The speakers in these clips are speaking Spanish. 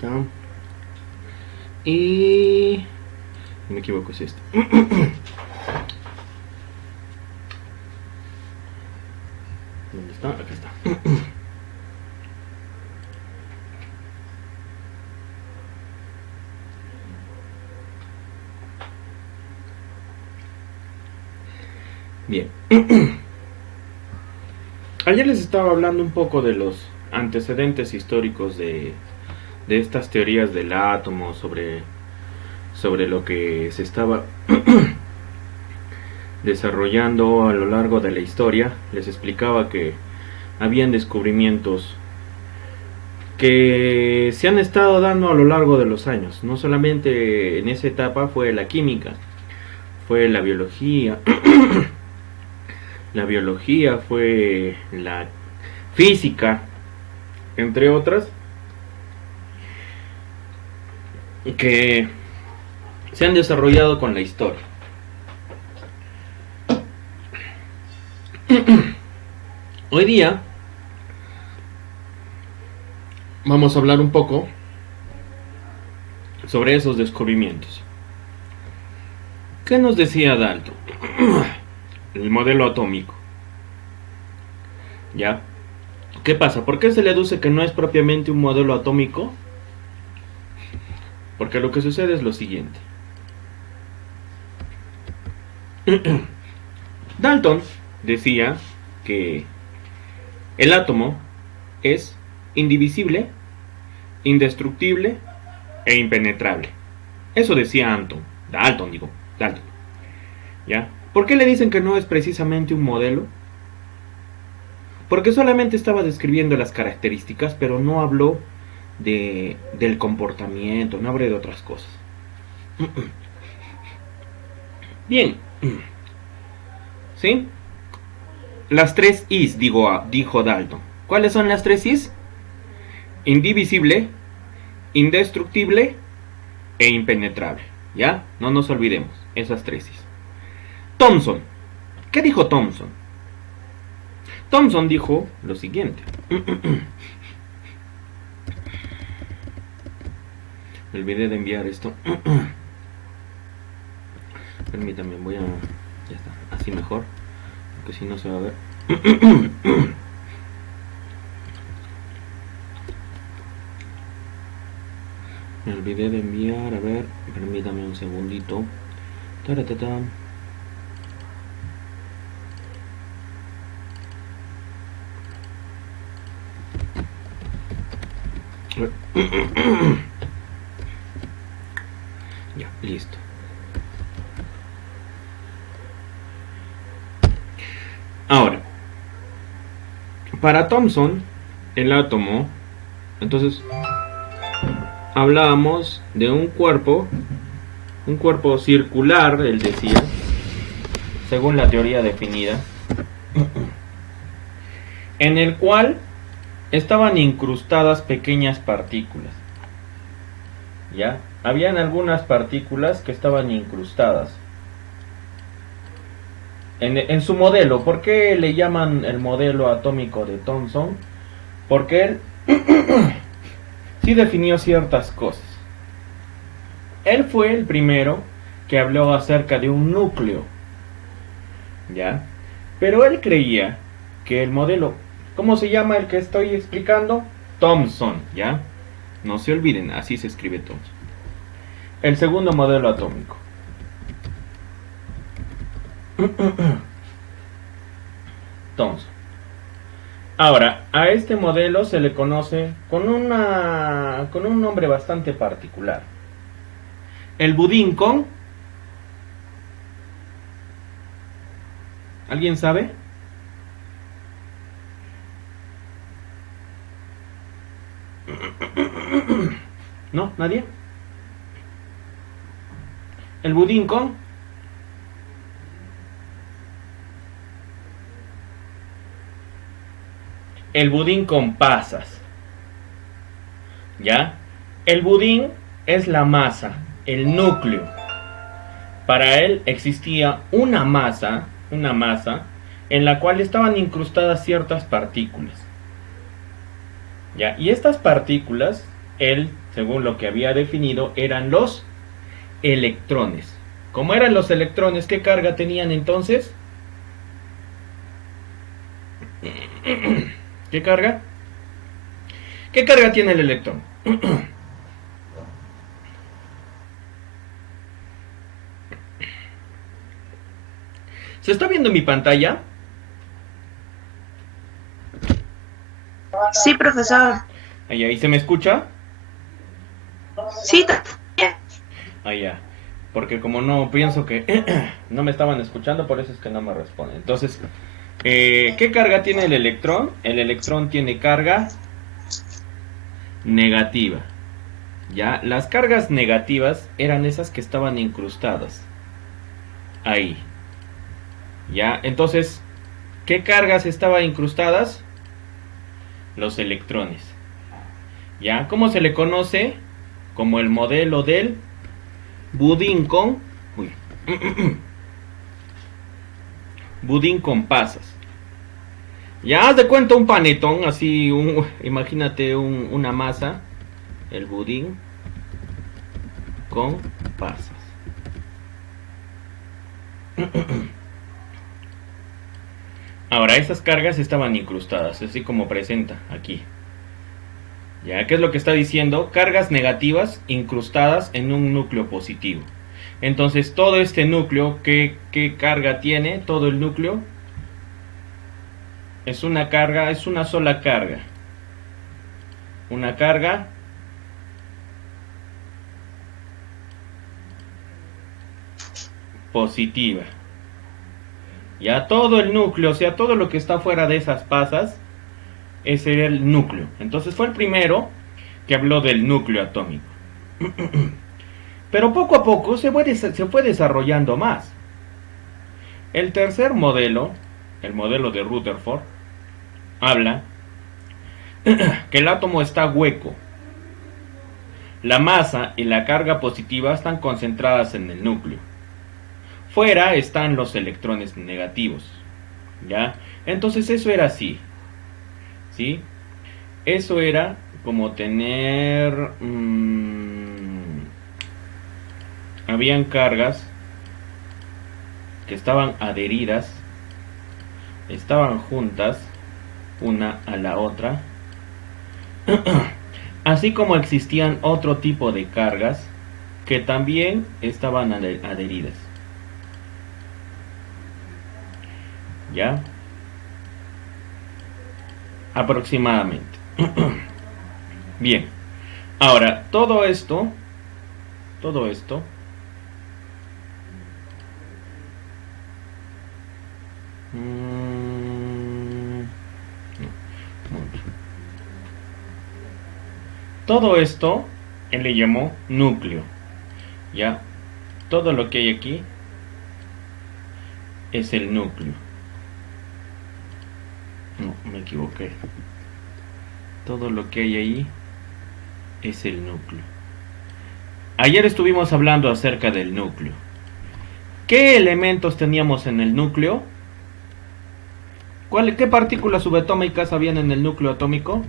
está. Y... no me equivoco, es este. ¿Dónde está? Acá está. Bien. Ayer les estaba hablando un poco de los antecedentes históricos de estas teorías del átomo, sobre lo que se estaba desarrollando a lo largo de la historia. Les explicaba que habían descubrimientos que se han estado dando a lo largo de los años. No solamente en esa etapa fue la química, fue la biología, fue la física, entre otras, que se han desarrollado con la historia. Hoy día vamos a hablar un poco sobre esos descubrimientos. ¿Qué nos decía Dalton? El modelo atómico. ¿Ya? ¿Qué pasa? ¿Por qué se le aduce que no es propiamente un modelo atómico? Porque lo que sucede es lo siguiente. Dalton decía que el átomo es indivisible, indestructible e impenetrable. Eso decía Dalton. ¿Ya? ¿Por qué le dicen que no es precisamente un modelo? Porque solamente estaba describiendo las características, pero no habló del comportamiento, no habló de otras cosas. Bien. ¿Sí? Las tres Is, dijo Dalton. ¿Cuáles son las tres Is? Indivisible, indestructible e impenetrable. ¿Ya? No nos olvidemos, esas tres Is. Thomson. ¿Qué dijo Thomson? Thomson dijo lo siguiente. Me olvidé de enviar esto. Permítame, voy a... ya está, así mejor, porque si no se va a ver. Me olvidé de enviar, a ver, permítame un segundito. Taratatán. Ya, listo. Ahora, para Thomson, el átomo, entonces hablábamos de un cuerpo circular, él decía, según la teoría definida, en el cual estaban incrustadas pequeñas partículas. ¿Ya? Habían algunas partículas que estaban incrustadas en su modelo. ¿Por qué le llaman el modelo atómico de Thomson? Porque él sí definió ciertas cosas. Él fue el primero que habló acerca de un núcleo, ¿ya? Pero él creía que el modelo, ¿cómo se llama el que estoy explicando? Thomson, ¿ya? No se olviden, así se escribe Thomson. El segundo modelo atómico. Thomson. Ahora, a este modelo se le conoce con un nombre bastante particular. El budín con... ¿alguien sabe? ¿No? ¿Nadie? El budín con... el budín con pasas. ¿Ya? El budín es la masa, el núcleo. Para él existía una masa en la cual estaban incrustadas ciertas partículas. ¿Ya? Y estas partículas él según lo que había definido, eran los electrones. ¿Cómo eran los electrones? ¿Qué carga tenían entonces? ¿Qué carga? ¿Qué carga tiene el electrón? ¿Se está viendo mi pantalla? Sí, profesor. Ahí se me escucha. Sí, también. Ya. Porque como no pienso que no me estaban escuchando, por eso es que no me responden. Entonces, ¿qué carga tiene el electrón? El electrón tiene carga negativa. Ya, las cargas negativas eran esas que estaban incrustadas ahí. Ya, entonces, ¿qué cargas estaban incrustadas? Los electrones. ¿Ya? ¿Cómo se le conoce? Como el modelo del budín con... Uy. budín con pasas. Ya haz de cuenta un panetón, así, imagínate una masa, el budín con pasas. Ahora, esas cargas estaban incrustadas, así como presenta aquí. ¿Ya? ¿Qué es lo que está diciendo? Cargas negativas incrustadas en un núcleo positivo. Entonces, todo este núcleo, ¿qué carga tiene? Todo el núcleo es una carga, es una sola carga. Una carga positiva. Ya todo el núcleo, o sea, todo lo que está fuera de esas pasas, ese era el núcleo. Entonces fue el primero que habló del núcleo atómico. Pero poco a poco se fue desarrollando más. El tercer modelo, el modelo de Rutherford, habla que el átomo está hueco. La masa y la carga positiva están concentradas en el núcleo. Fuera están los electrones negativos. ¿Ya? Entonces eso era así. ¿Sí? Eso era como tener... habían cargas que estaban adheridas, estaban juntas una a la otra, así como existían otro tipo de cargas que también estaban adheridas. ¿Ya? Aproximadamente. Bien. Ahora, todo esto todo esto él le llamó núcleo. ¿Ya? Todo lo que hay aquí es el núcleo. No, me equivoqué. Todo lo que hay ahí es el núcleo. Ayer estuvimos hablando acerca del núcleo. ¿Qué elementos teníamos en el núcleo? ¿Qué partículas subatómicas habían en el núcleo atómico?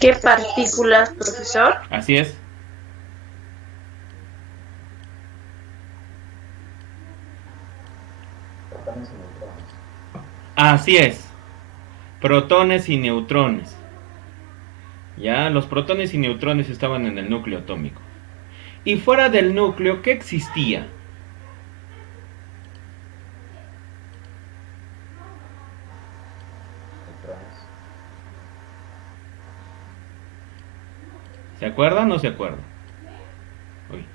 ¿Qué partículas, profesor? Así es. Así es. Protones y neutrones. Ya, los protones y neutrones estaban en el núcleo atómico. Y fuera del núcleo, ¿qué existía? ¿Se acuerdan o no se acuerdan? Uy.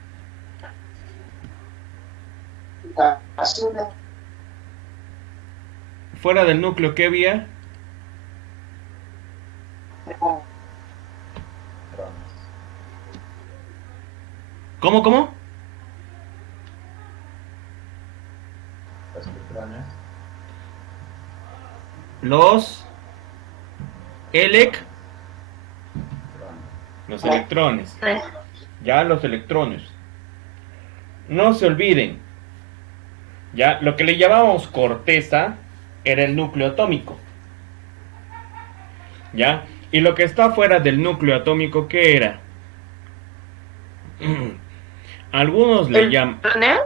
Fuera del núcleo, ¿qué había? ¿Cómo? Los electrones. Los los electrones. Ya, los electrones. No se olviden, Ya, lo que le llamábamos corteza era el núcleo atómico. ¿Ya? Y lo que está fuera del núcleo atómico, ¿qué era? Algunos le ¿El llaman... panel?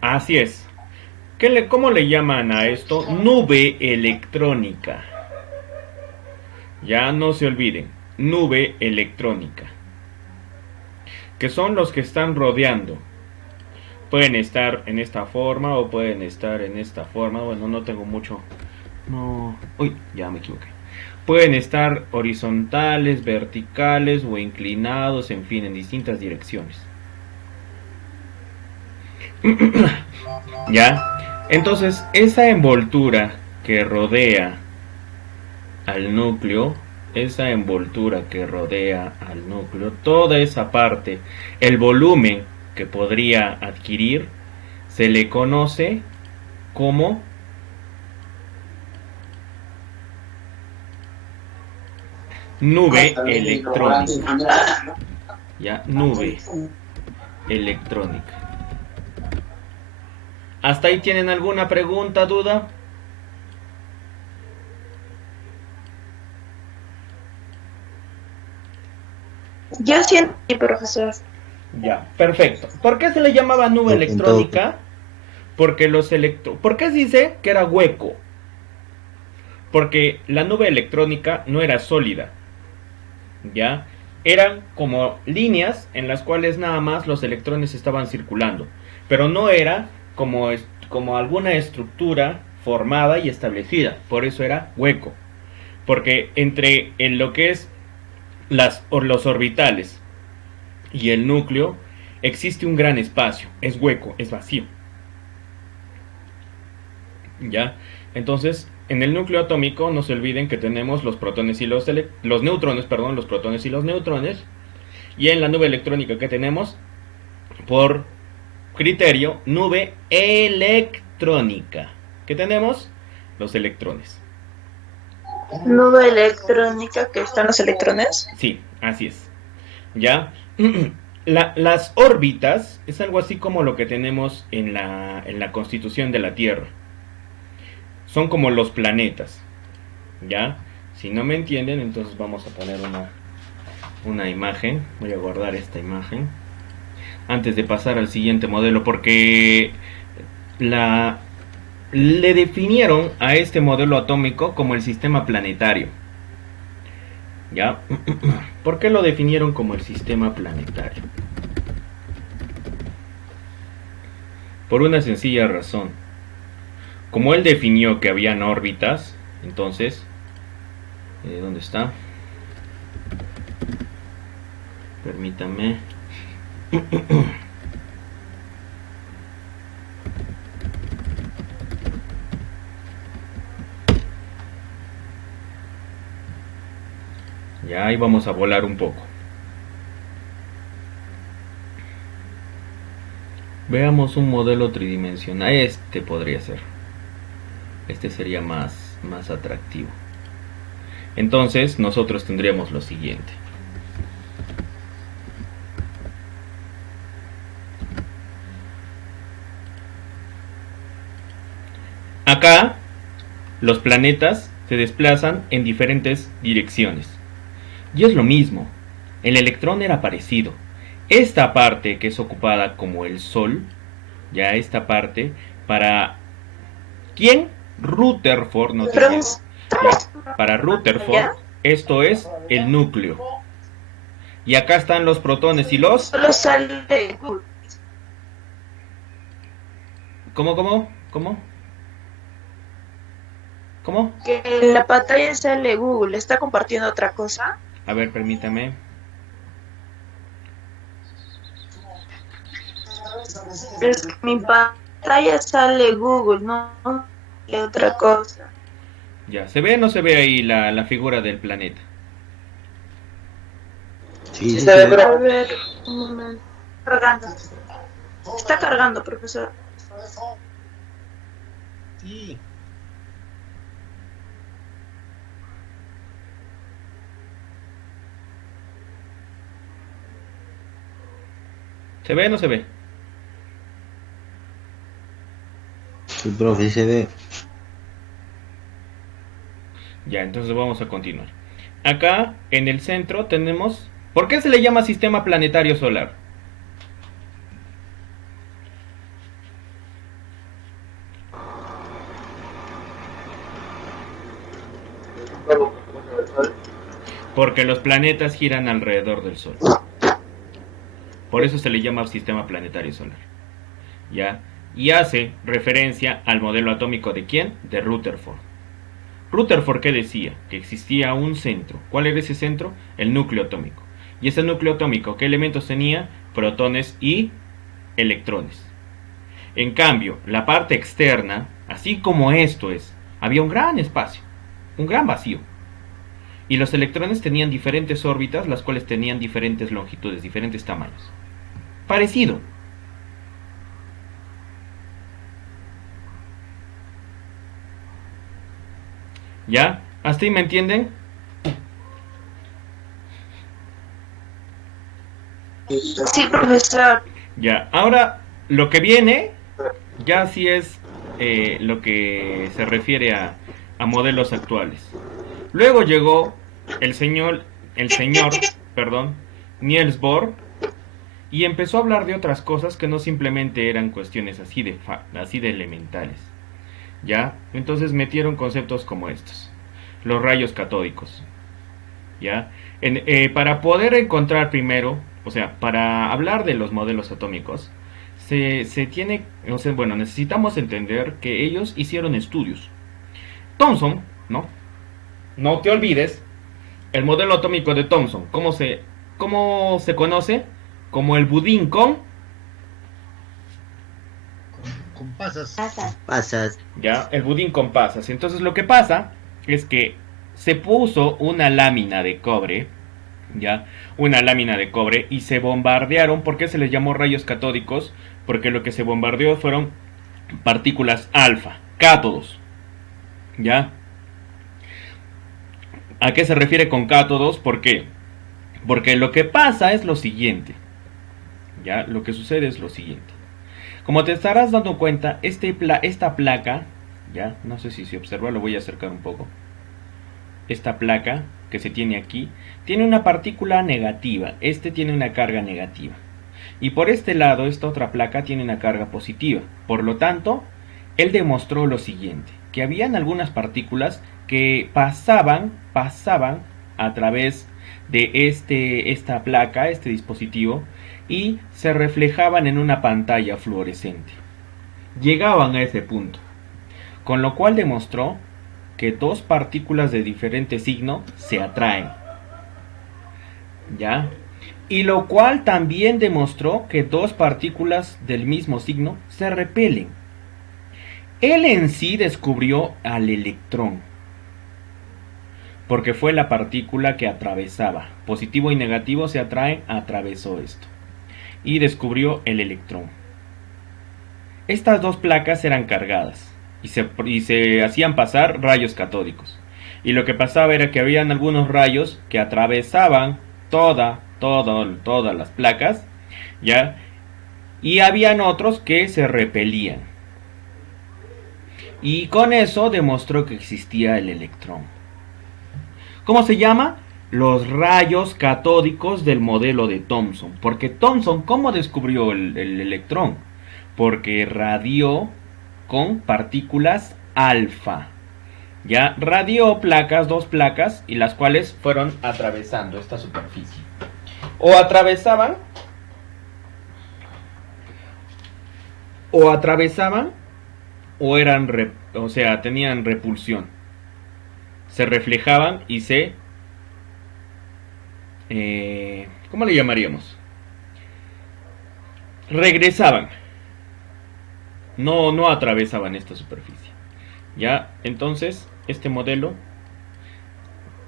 Así es. ¿Cómo le llaman a esto? Nube electrónica. Ya no se olviden. Nube electrónica. Que son los que están rodeando. Pueden estar en esta forma o pueden estar en esta forma. Bueno, no tengo mucho... No... Uy, ya me equivoqué. Pueden estar horizontales, verticales o inclinados, en fin, en distintas direcciones. ¿Ya? Entonces, esa envoltura que rodea al núcleo, toda esa parte, el volumen que podría adquirir, se le conoce como nube electrónica. Ya, nube electrónica. ¿Hasta ahí tienen alguna pregunta, duda? Yo siento, profesor. Ya, perfecto. ¿Por qué se le llamaba nube En todo. electrónica? Porque ¿Por qué se dice que era hueco? Porque la nube electrónica no era sólida. ¿Ya? Eran como líneas en las cuales nada más los electrones estaban circulando. Pero no era como alguna estructura formada y establecida. Por eso era hueco. Porque entre lo que es los orbitales y el núcleo existe un gran espacio. Es hueco, es vacío. ¿Ya? Entonces, en el núcleo atómico no se olviden que tenemos los protones y los neutrones, perdón, los protones y los neutrones. Y en la nube electrónica que tenemos, por criterio, nube electrónica. ¿Qué tenemos? Los electrones. Nube electrónica, que están los electrones. Sí, así es. ¿Ya? Las órbitas es algo así como lo que tenemos en la constitución de la Tierra. Son como los planetas. ¿Ya? Si no me entienden, entonces vamos a poner una imagen. Voy a guardar esta imagen antes de pasar al siguiente modelo, porque le definieron a este modelo atómico como el sistema planetario. ¿Ya? ¿Por qué lo definieron como el sistema planetario? Por una sencilla razón. Como él definió que habían órbitas, entonces, ¿dónde está? Permítame. Ya ahí vamos a volar un poco. Veamos un modelo tridimensional. Este podría ser. Este sería más atractivo. Entonces nosotros tendríamos lo siguiente. Acá los planetas se desplazan en diferentes direcciones. Y es lo mismo. El electrón era parecido. Esta parte que es ocupada como el Sol, ya esta parte, para ¿quién? Rutherford, no Pero tenía. Ya, para Rutherford, esto es el núcleo. Y acá están los protones y los... solo sale Google. ¿Cómo? Que en la pantalla sale Google. ¿Está compartiendo otra cosa? A ver, permítame. Es que mi pantalla sale Google, no sale otra cosa. Ya, ¿se ve o no se ve ahí la figura del planeta? Sí, A ver, un momento. Cargando. Está cargando, profesor. Sí. ¿Se ve o no se ve? Sí, profe, se ve. Ya, entonces vamos a continuar. Acá en el centro tenemos... ¿Por qué se le llama sistema planetario solar? Porque los planetas giran alrededor del Sol. Por eso se le llama sistema planetario solar. ¿Ya? Y hace referencia al modelo atómico de ¿quién? De Rutherford. Rutherford, ¿qué decía? Que existía un centro. ¿Cuál era ese centro? El núcleo atómico. Y ese núcleo atómico, ¿qué elementos tenía? Protones y electrones. En cambio, la parte externa, así como esto es, había un gran espacio, un gran vacío. Y los electrones tenían diferentes órbitas, las cuales tenían diferentes longitudes, diferentes tamaños. Parecido. ¿Ya? ¿Hasta ahí me entienden? Sí, profesor. Ya. Ahora, lo que viene, ya sí es lo que se refiere a modelos actuales. Luego llegó el señor, perdón, Niels Bohr, y empezó a hablar de otras cosas que no simplemente eran cuestiones así de elementales. ¿Ya? Entonces metieron conceptos como estos. Los rayos catódicos. ¿Ya? Para poder encontrar primero, o sea, para hablar de los modelos atómicos, se tiene, o sea, bueno, necesitamos entender que ellos hicieron estudios. Thomson, ¿no? No te olvides, el modelo atómico de Thomson, ¿cómo se conoce? Como el budín con... Con pasas. Pasas. Ya, el budín con pasas. Entonces lo que pasa es que se puso una lámina de cobre, ya, una lámina de cobre y se bombardearon. ¿Por qué se les llamó rayos catódicos? Porque lo que se bombardeó fueron partículas alfa, cátodos, ya. ¿A qué se refiere con cátodos? ¿Por qué? Porque lo que pasa es lo siguiente, ya, lo que sucede es lo siguiente. Como te estarás dando cuenta, esta placa, ya, no sé si se observa, lo voy a acercar un poco. Esta placa que se tiene aquí, tiene una partícula negativa, tiene una carga negativa. Y por este lado, esta otra placa tiene una carga positiva. Por lo tanto, él demostró lo siguiente, que habían algunas partículas que pasaban a través de esta placa, este dispositivo, y se reflejaban en una pantalla fluorescente. Llegaban a ese punto, con lo cual demostró que dos partículas de diferente signo se atraen, ¿ya? Y lo cual también demostró que dos partículas del mismo signo se repelen. Él en sí descubrió al electrón, porque fue la partícula que atravesaba. Positivo y negativo se atraen, atravesó esto. Y descubrió el electrón. Estas dos placas eran cargadas y se hacían pasar rayos catódicos. Y lo que pasaba era que habían algunos rayos que atravesaban todas las placas, ¿ya? Y habían otros que se repelían. Y con eso demostró que existía el electrón. ¿Cómo se llama? Los rayos catódicos del modelo de Thomson. Porque Thomson, ¿cómo descubrió el electrón? Porque radió con partículas alfa. Ya radió dos placas, y las cuales fueron atravesando esta superficie. O atravesaban, o eran, o sea, tenían repulsión. Se reflejaban y ¿cómo le llamaríamos? Regresaban. No atravesaban esta superficie. Ya, entonces, este modelo,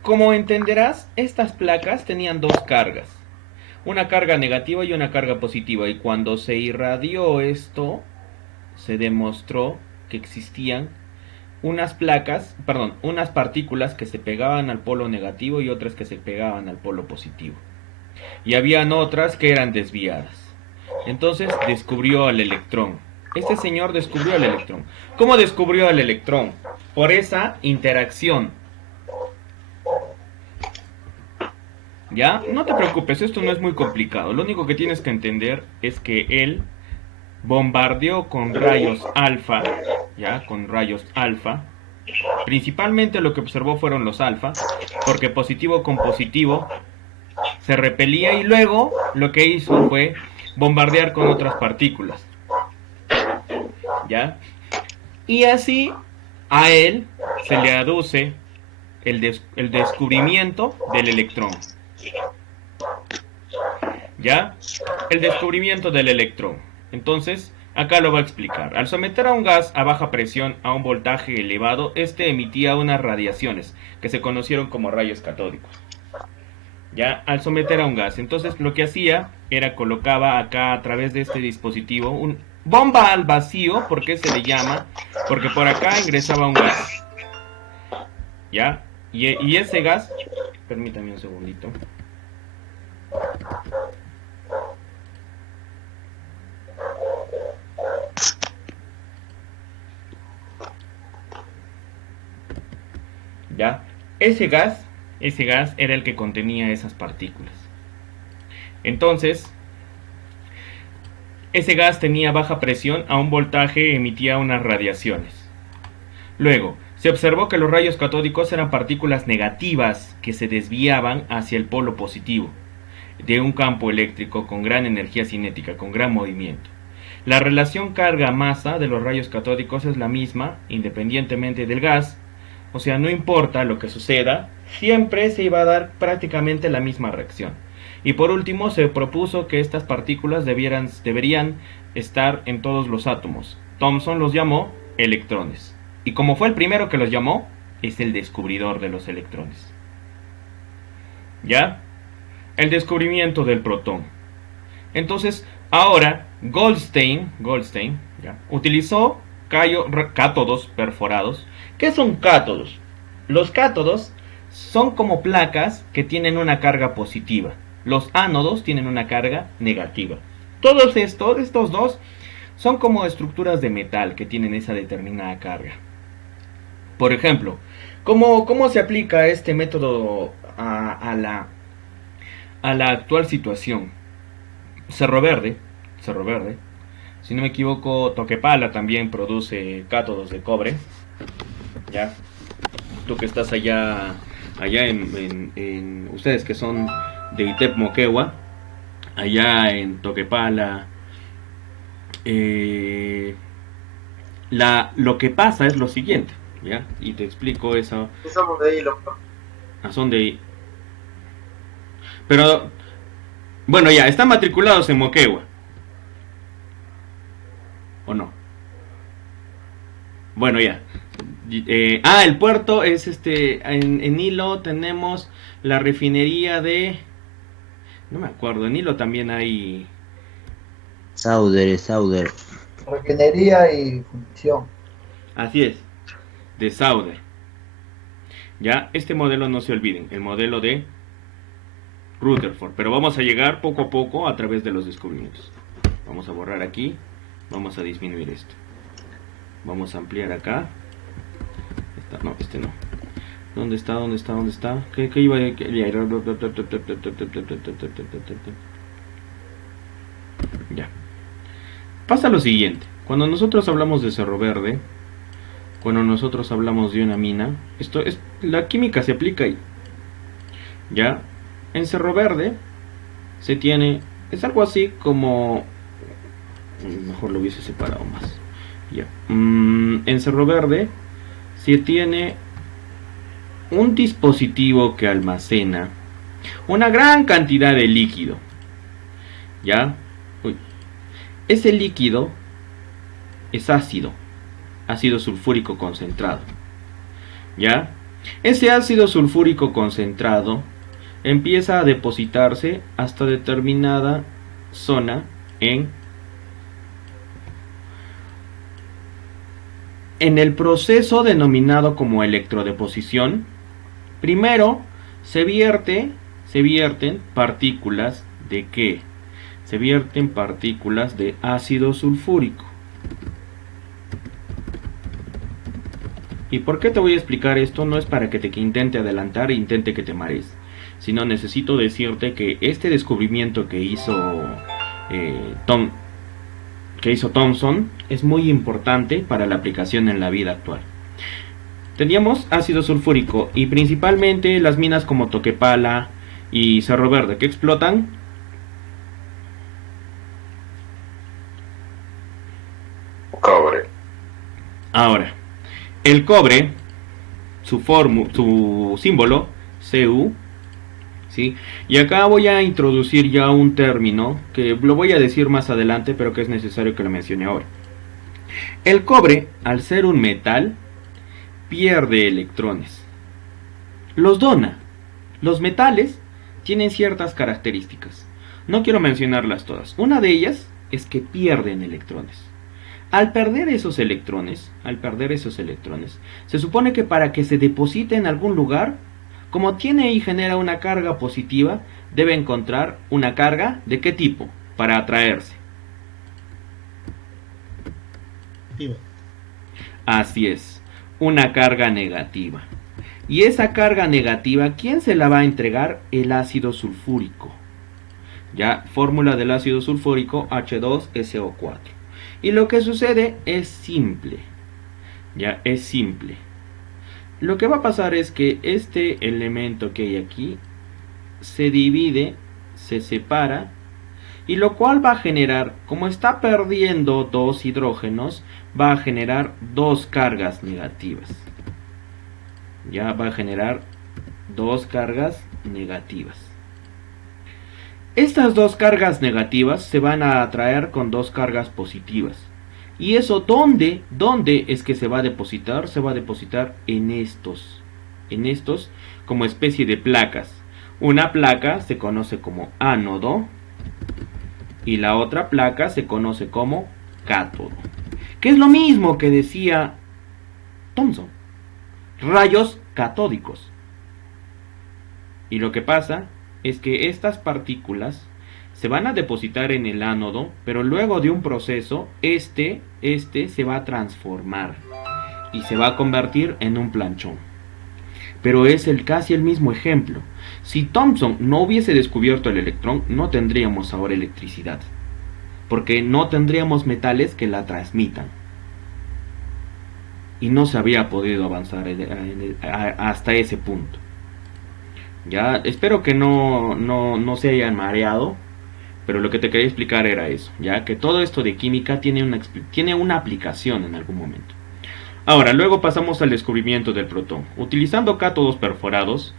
como entenderás, estas placas tenían dos cargas. Una carga negativa y una carga positiva. Y cuando se irradió esto, se demostró que existían unas partículas que se pegaban al polo negativo y otras que se pegaban al polo positivo. Y habían otras que eran desviadas. Entonces descubrió al electrón. Este señor descubrió el electrón. ¿Cómo descubrió el electrón? Por esa interacción. ¿Ya? No te preocupes, esto no es muy complicado. Lo único que tienes que entender es que él bombardeó con rayos alfa, ¿ya? Con rayos alfa. Principalmente lo que observó fueron los alfa, porque positivo con positivo se repelía, y luego lo que hizo fue bombardear con otras partículas. ¿Ya? Y así a él se le aduce el descubrimiento del electrón. ¿Ya? El descubrimiento del electrón. Entonces, acá lo va a explicar. Al someter a un gas a baja presión a un voltaje elevado, este emitía unas radiaciones que se conocieron como rayos catódicos. ¿Ya? Al someter a un gas. Entonces, lo que hacía era colocaba acá a través de este dispositivo un bomba al vacío. ¿Por qué se le llama? Porque por acá ingresaba un gas. ¿Ya? Y ese gas, permítame un segundito. ¿Ya? Ese gas era el que contenía esas partículas. Entonces, ese gas tenía baja presión, a un voltaje emitía unas radiaciones. Luego, se observó que los rayos catódicos eran partículas negativas que se desviaban hacia el polo positivo de un campo eléctrico con gran energía cinética, con gran movimiento. La relación carga-masa de los rayos catódicos es la misma, independientemente del gas. O sea, no importa lo que suceda, siempre se iba a dar prácticamente la misma reacción. Y por último, se propuso que estas partículas deberían estar en todos los átomos. Thomson los llamó electrones. Y como fue el primero que los llamó, es el descubridor de los electrones. ¿Ya? El descubrimiento del protón. Entonces, ahora, Goldstein ¿ya? Utilizó cátodos perforados. ¿Qué son cátodos? Los cátodos son como placas que tienen una carga positiva. Los ánodos tienen una carga negativa. Todos estos dos son como estructuras de metal que tienen esa determinada carga. Por ejemplo, ¿cómo se aplica este método a la actual situación? Cerro Verde, si no me equivoco, Toquepala también produce cátodos de cobre. ¿Ya? Tú que estás allá en ustedes que son de ITEP Moquegua, allá en Toquepala, lo que pasa es lo siguiente, ¿ya? Y te explico eso. Somos de ahí, loco. Son de ahí. Pero, bueno, ya, están matriculados en Moquegua. ¿O no? Bueno, ya. El puerto es en Hilo tenemos la refinería de... No me acuerdo, en Hilo también hay... Sauder. Refinería y fundición. Así es, de Sauder. Ya, este modelo no se olviden, el modelo de Rutherford. Pero vamos a llegar poco a poco a través de los descubrimientos. Vamos a borrar aquí, vamos a disminuir esto. Vamos a ampliar acá. No, este no. ¿Dónde está? ¿Qué iba a ya. Pasa lo siguiente. Cuando nosotros hablamos de Cerro Verde, cuando nosotros hablamos de una mina, la química se aplica ahí. ¿Ya? En Cerro Verde se tiene... Es algo así como... Mejor lo hubiese separado más. Ya. En Cerro Verde se tiene un dispositivo que almacena una gran cantidad de líquido. ¿Ya? Ese líquido es ácido sulfúrico concentrado. ¿Ya? Ese ácido sulfúrico concentrado empieza a depositarse hasta determinada zona en el proceso denominado como electrodeposición. Primero se vierten partículas de ¿qué? Se vierten partículas de ácido sulfúrico. ¿Y por qué te voy a explicar esto? No es para que te intente adelantar e intente que te marees, sino necesito decirte que este descubrimiento que hizo Thomson es muy importante para la aplicación en la vida actual. Teníamos ácido sulfúrico y principalmente las minas como Toquepala y Cerro Verde que explotan. Cobre. Ahora, el cobre, su símbolo, Cu, ¿sí? Y acá voy a introducir ya un término que lo voy a decir más adelante, pero que es necesario que lo mencione ahora. El cobre, al ser un metal, pierde electrones. Los dona. Los metales tienen ciertas características. No quiero mencionarlas todas. Una de ellas es que pierden electrones. Al perder esos electrones, se supone que para que se deposite en algún lugar, como tiene y genera una carga positiva, debe encontrar una carga ¿de qué tipo? Para atraerse. Activo. Así es, una carga negativa. Y esa carga negativa, ¿quién se la va a entregar? El ácido sulfúrico. Ya, fórmula del ácido sulfúrico H2SO4. Y lo que sucede es simple. Ya, es simple. Lo que va a pasar es que este elemento que hay aquí se divide, se separa, y lo cual va a generar, como está perdiendo dos hidrógenos, va a generar dos cargas negativas. Ya va a generar dos cargas negativas. Estas dos cargas negativas se van a atraer con dos cargas positivas. ¿Y eso dónde es que se va a depositar? Se va a depositar en estos como especie de placas. Una placa se conoce como ánodo y la otra placa se conoce como cátodo. Que es lo mismo que decía Thomson. Rayos catódicos. Y lo que pasa es que estas partículas se van a depositar en el ánodo, pero luego de un proceso, este se va a transformar y se va a convertir en un planchón. Pero es casi el mismo ejemplo. Si Thomson no hubiese descubierto el electrón, no tendríamos ahora electricidad, porque no tendríamos metales que la transmitan. Y no se había podido avanzar hasta ese punto. Ya, espero que no se hayan mareado, pero lo que te quería explicar era eso, ya que todo esto de química tiene una aplicación en algún momento. Ahora, luego pasamos al descubrimiento del protón. Utilizando cátodos perforados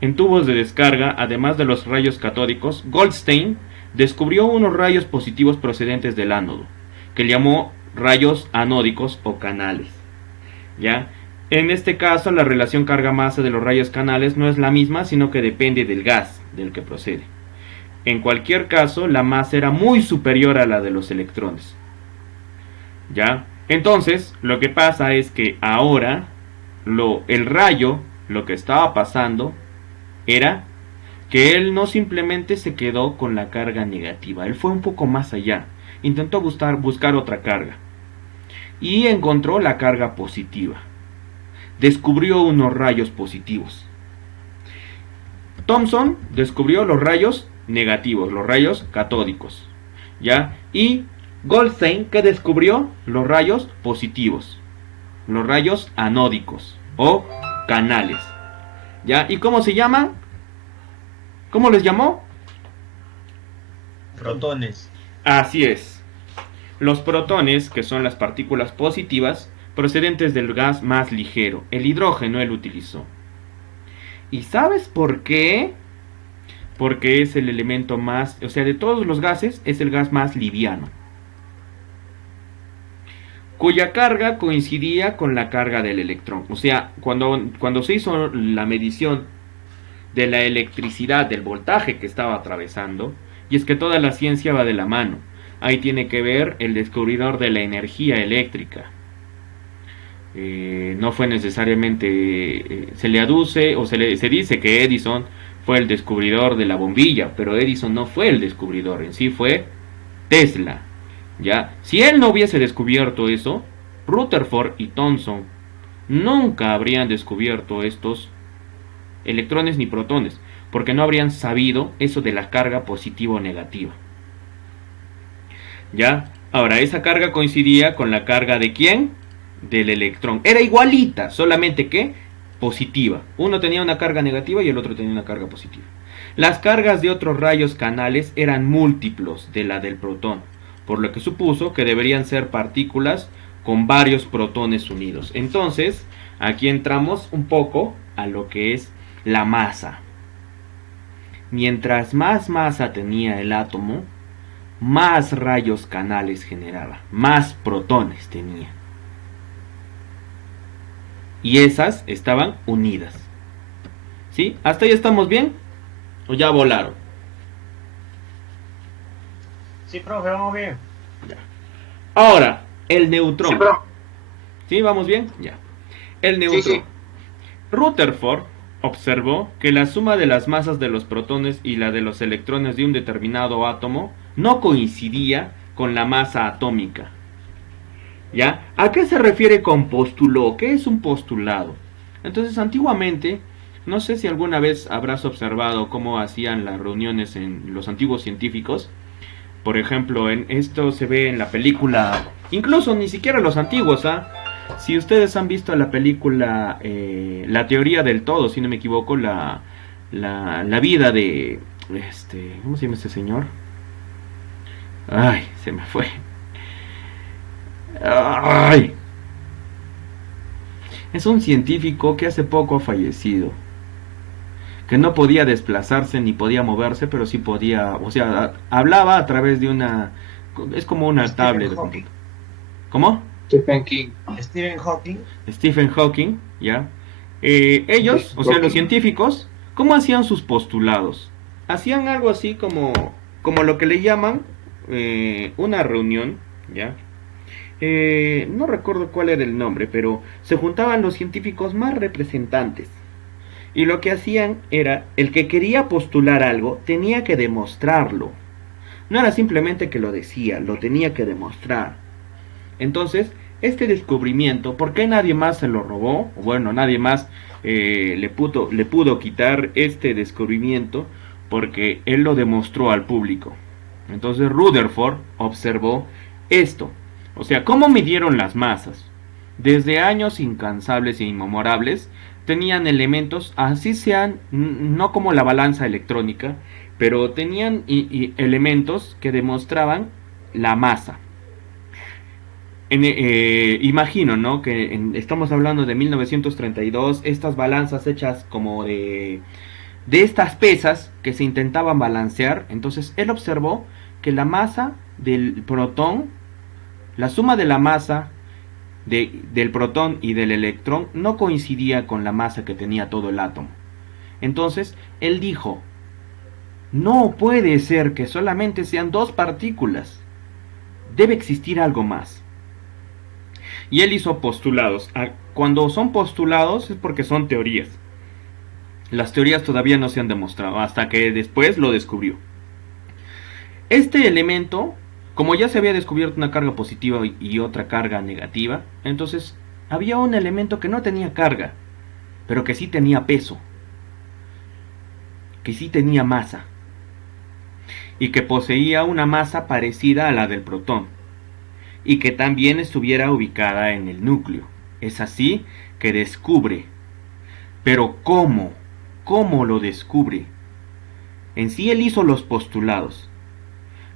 en tubos de descarga, además de los rayos catódicos, Goldstein descubrió unos rayos positivos procedentes del ánodo, que llamó rayos anódicos o canales. ¿Ya? En este caso, la relación carga-masa de los rayos canales no es la misma, sino que depende del gas del que procede. En cualquier caso, la masa era muy superior a la de los electrones. ¿Ya? Entonces, lo que pasa es que ahora, el rayo, lo que estaba pasando, era que él no simplemente se quedó con la carga negativa, él fue un poco más allá, intentó buscar otra carga, y encontró la carga positiva. Descubrió unos rayos positivos. Thomson descubrió los rayos negativos, los rayos catódicos, ¿ya? Y Goldstein, ¿qué descubrió? Los rayos positivos, los rayos anódicos o canales, ¿ya? ¿Y cómo se llaman? ¿Cómo les llamó? Protones. Así es. Los protones, que son las partículas positivas, procedentes del gas más ligero, el hidrógeno, él utilizó. ¿Y sabes por qué? Porque es el elemento más, o sea, de todos los gases, es el gas más liviano, cuya carga coincidía con la carga del electrón. O sea, cuando se hizo la medición de la electricidad, del voltaje que estaba atravesando, y es que toda la ciencia va de la mano, ahí tiene que ver el descubridor de la energía eléctrica. No fue necesariamente, se le aduce o se dice que Edison fue el descubridor de la bombilla, pero Edison no fue el descubridor, en sí fue Tesla, ¿ya? Si él no hubiese descubierto eso, Rutherford y Thomson nunca habrían descubierto estos electrones ni protones, porque no habrían sabido eso de la carga positiva o negativa. ¿Ya? Ahora, esa carga coincidía con la carga ¿de quién? Del electrón. Era igualita, solamente que positiva. Uno tenía una carga negativa y el otro tenía una carga positiva. Las cargas de otros rayos canales eran múltiplos de la del protón, por lo que supuso que deberían ser partículas con varios protones unidos. Entonces, aquí entramos un poco a lo que es la masa. Mientras más masa tenía el átomo, más rayos canales generaba, más protones tenía. Y esas estaban unidas. ¿Sí? ¿Hasta ahí estamos bien? ¿O ya volaron? Sí, profe, vamos bien. Ahora, el neutrón. Sí, pero ¿Sí? ¿Vamos bien? Ya. El neutrón. sí. Rutherford observó que la suma de las masas de los protones y la de los electrones de un determinado átomo no coincidía con la masa atómica. ¿Ya? ¿A qué se refiere con postuló? ¿Qué es un postulado? Entonces, antiguamente, no sé si alguna vez habrás observado cómo hacían las reuniones en los antiguos científicos. Por ejemplo, en esto se ve en la película, incluso ni siquiera los antiguos, ¿ah? Si ustedes han visto la película La teoría del todo, si no me equivoco, la vida de ¿cómo se llama este señor? Ay, se me fue. Ay. Es un científico que hace poco ha fallecido, que no podía desplazarse ni podía moverse, pero sí podía, o sea, hablaba a través de una, es como una Stephen tablet de Hawking. computador. ¿Cómo? Stephen King. Stephen Hawking. Stephen Hawking, ¿ya? Ellos, o sea, los científicos, ¿cómo hacían sus postulados? Hacían algo así como lo que le llaman una reunión, ¿ya? No recuerdo cuál era el nombre, pero se juntaban los científicos más representantes. Y lo que hacían era, el que quería postular algo, tenía que demostrarlo. No era simplemente que lo decía, lo tenía que demostrar. Entonces, este descubrimiento, ¿por qué nadie más se lo robó? Bueno, nadie más le pudo quitar este descubrimiento, porque él lo demostró al público. Entonces Rutherford observó esto. O sea, ¿cómo midieron las masas? Desde años incansables e inmemorables, tenían elementos, así sean, no como la balanza electrónica, pero tenían elementos que demostraban la masa. Imagino, ¿no? Que estamos hablando de 1932, estas balanzas hechas como de estas pesas que se intentaban balancear. Entonces él observó que la masa del protón, la suma de la masa del protón y del electrón no coincidía con la masa que tenía todo el átomo. Entonces él dijo, no puede ser que solamente sean dos partículas, debe existir algo más. Y él hizo postulados. Cuando son postulados es porque son teorías. Las teorías todavía no se han demostrado, hasta que después lo descubrió. Este elemento, como ya se había descubierto una carga positiva y otra carga negativa, entonces había un elemento que no tenía carga, pero que sí tenía peso, que sí tenía masa, y que poseía una masa parecida a la del protón, y que también estuviera ubicada en el núcleo. Es así que descubre. Pero ¿cómo? ¿Cómo lo descubre? En sí él hizo los postulados.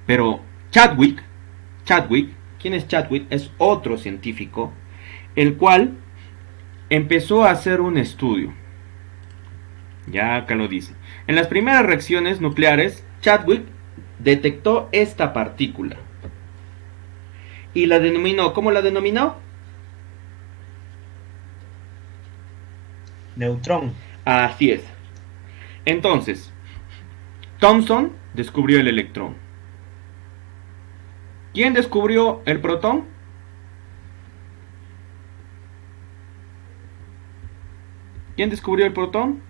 Pero Chadwick, ¿quién es Chadwick? Es otro científico, el cual empezó a hacer un estudio. Ya acá lo dice. En las primeras reacciones nucleares, Chadwick detectó esta partícula. Y la denominó, ¿cómo la denominó? Neutrón. Así es. Entonces, Thomson descubrió el electrón. ¿Quién descubrió el protón? ¿Quién descubrió el protón?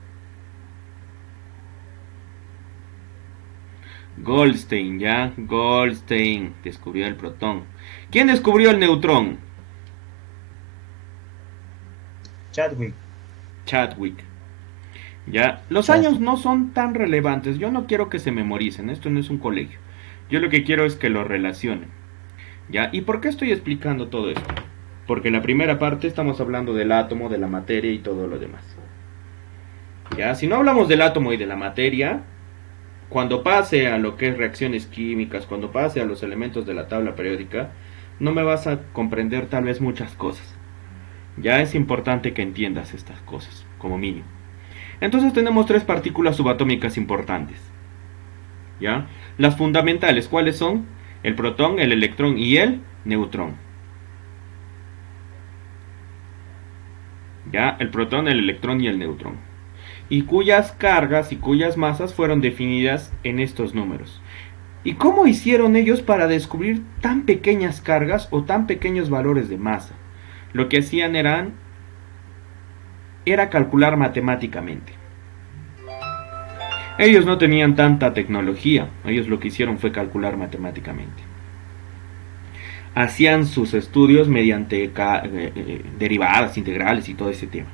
Goldstein, ya. Goldstein descubrió el protón. ¿Quién descubrió el neutrón? Chadwick. Chadwick. Ya, los Chadwick. años no son tan relevantes. Yo no quiero que se memoricen. Esto no es un colegio. Yo lo que quiero es que lo relacionen. ¿Ya? ¿Y por qué estoy explicando todo esto? Porque en la primera parte estamos hablando del átomo, de la materia y todo lo demás. ¿Ya? Si no hablamos del átomo y de la materia, cuando pase a lo que es reacciones químicas, cuando pase a los elementos de la tabla periódica, no me vas a comprender tal vez muchas cosas. Ya es importante que entiendas estas cosas, como mínimo. Entonces tenemos tres partículas subatómicas importantes. ¿Ya? Las fundamentales, ¿cuáles son? El protón, el electrón y el neutrón. ¿Ya? El protón, el electrón y el neutrón. Y cuyas cargas y cuyas masas fueron definidas en estos números. ¿Y cómo hicieron ellos para descubrir tan pequeñas cargas o tan pequeños valores de masa? Lo que hacían era calcular matemáticamente. Ellos no tenían tanta tecnología, ellos lo que hicieron fue calcular matemáticamente. Hacían sus estudios mediante derivadas, integrales y todo ese tema.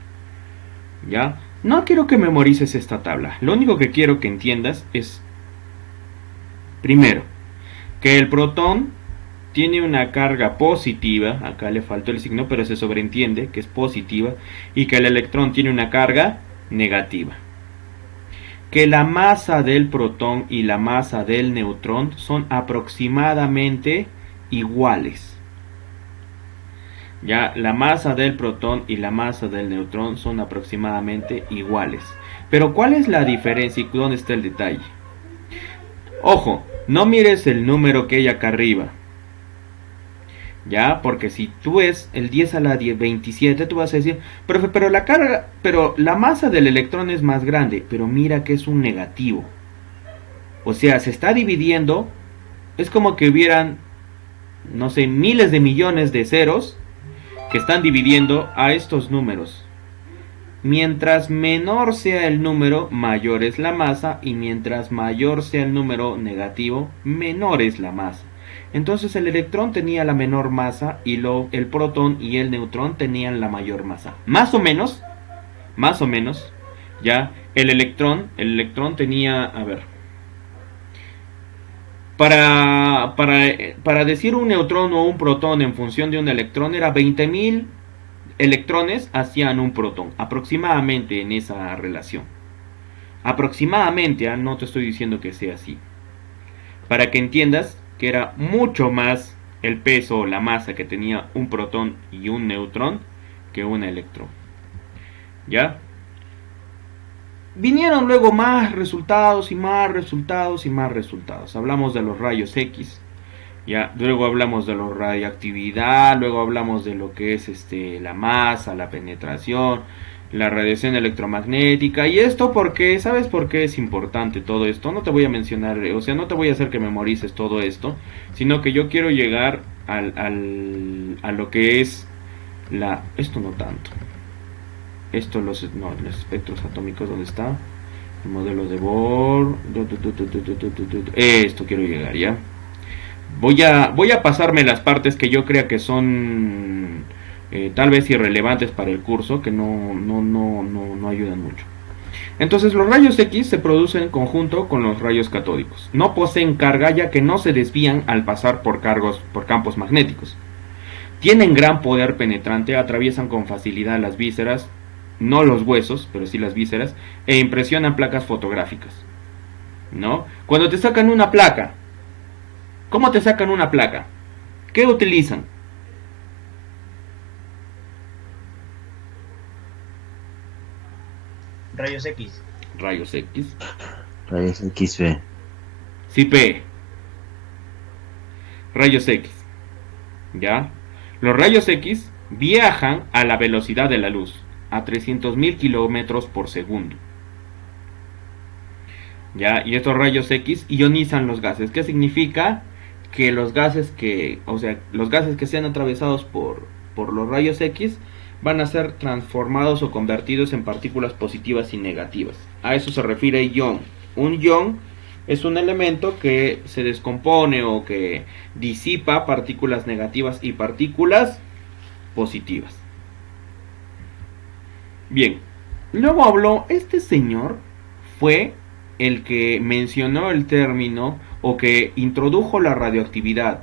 ¿Ya? No quiero que memorices esta tabla, lo único que quiero que entiendas es, primero, que el protón tiene una carga positiva, acá le faltó el signo, pero se sobreentiende que es positiva, y que el electrón tiene una carga negativa. Que la masa del protón y la masa del neutrón son aproximadamente iguales. Ya, la masa del protón y la masa del neutrón son aproximadamente iguales. Pero ¿cuál es la diferencia y dónde está el detalle? Ojo, no mires el número que hay acá arriba. Ya, porque si tú ves el 10 a la 27, tú vas a decir, profe, pero la carga, pero la masa del electrón es más grande, pero mira que es un negativo. O sea, se está dividiendo, es como que hubieran, no sé, miles de millones de ceros que están dividiendo a estos números. Mientras menor sea el número, mayor es la masa, y mientras mayor sea el número negativo, menor es la masa. Entonces el electrón tenía la menor masa y el protón y el neutrón tenían la mayor masa. Más o menos, ya, el electrón tenía, a ver, para decir un neutrón o un protón en función de un electrón era 20.000 electrones hacían un protón, aproximadamente en esa relación. Aproximadamente, no te estoy diciendo que sea así. Para que entiendas que era mucho más el peso o la masa que tenía un protón y un neutrón que un electrón. ¿Ya? Vinieron luego más resultados y más resultados y más resultados. Hablamos de los rayos X, ya, luego hablamos de la radioactividad, luego hablamos de lo que es la masa, la penetración, la radiación electromagnética. Y esto porque, ¿sabes por qué es importante todo esto? No te voy a mencionar, o sea, no te voy a hacer que memorices todo esto, sino que yo quiero llegar a lo que es esto no tanto. Esto, los espectros atómicos, ¿dónde está? El modelo de Bohr. Esto quiero llegar, ¿ya? Voy a pasarme las partes que yo crea que son tal vez irrelevantes para el curso, que no ayudan mucho. Entonces los rayos X se producen en conjunto con los rayos catódicos. No poseen carga, ya que no se desvían al pasar por campos magnéticos. Tienen gran poder penetrante, atraviesan con facilidad las vísceras, no los huesos, pero sí las vísceras, e impresionan placas fotográficas, ¿no? Cuando te sacan una placa, ¿cómo te sacan una placa? ¿Qué utilizan? Rayos X. Rayos X. Rayos XV. Sí, P. Rayos X. ¿Ya? Los rayos X viajan a la velocidad de la luz, a 300.000 kilómetros por segundo. ¿Ya? Y estos rayos X ionizan los gases. ¿Qué significa? Que los gases que sean atravesados por los rayos X van a ser transformados o convertidos en partículas positivas y negativas. A eso se refiere ion. Un ion es un elemento que se descompone o que disipa partículas negativas y partículas positivas. Bien, luego habló, este señor fue el que mencionó el término o que introdujo la radioactividad,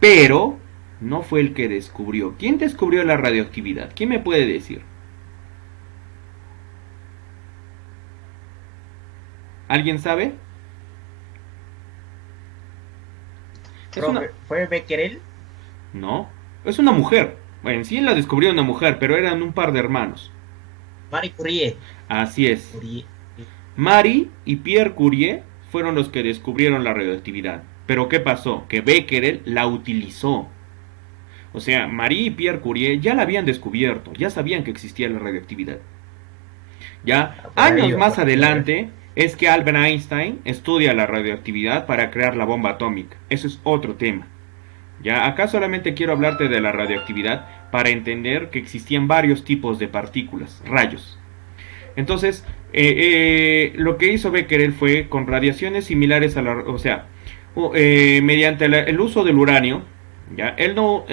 pero no fue el que descubrió. ¿Quién descubrió la radioactividad? ¿Quién me puede decir? ¿Alguien sabe? Es una... Profe, ¿fue Becquerel? No, es una mujer. Bueno, en sí la descubrió una mujer, pero eran un par de hermanos. Marie Curie. Así es. Curie. Marie y Pierre Curie fueron los que descubrieron la radioactividad. Pero ¿qué pasó? Que Becquerel la utilizó. O sea, Marie y Pierre Curie ya la habían descubierto, ya sabían que existía la radioactividad. Ya años más adelante es que Albert Einstein estudia la radioactividad para crear la bomba atómica. Eso es otro tema. Ya acá solamente quiero hablarte de la radioactividad para entender que existían varios tipos de partículas, rayos. Entonces, lo que hizo Becquerel fue con radiaciones similares a la... O sea, mediante el uso del uranio, ¿ya? Él no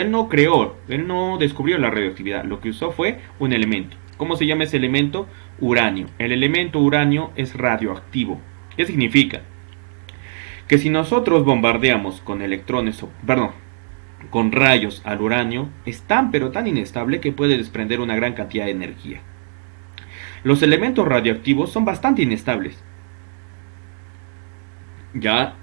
descubrió la radioactividad. Lo que usó fue un elemento. ¿Cómo se llama ese elemento? Uranio. El elemento uranio es radioactivo. ¿Qué significa? Que si nosotros bombardeamos con electrones, con rayos al uranio, es tan pero tan inestable que puede desprender una gran cantidad de energía. Los elementos radioactivos son bastante inestables. Ya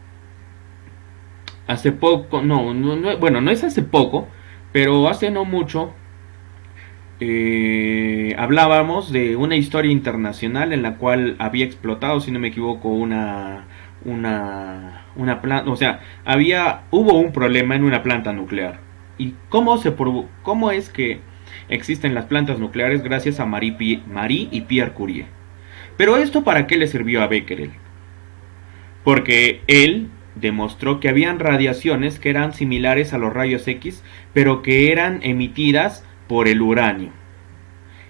hace poco, bueno, no es hace poco, pero hace no mucho, hablábamos de una historia internacional en la cual había explotado, si no me equivoco, una planta, o sea, hubo un problema en una planta nuclear. ¿Y cómo es que existen las plantas nucleares? Gracias a Marie y Pierre Curie. Pero esto, ¿para qué le sirvió a Becquerel? Porque él demostró que habían radiaciones que eran similares a los rayos X, pero que eran emitidas por el uranio.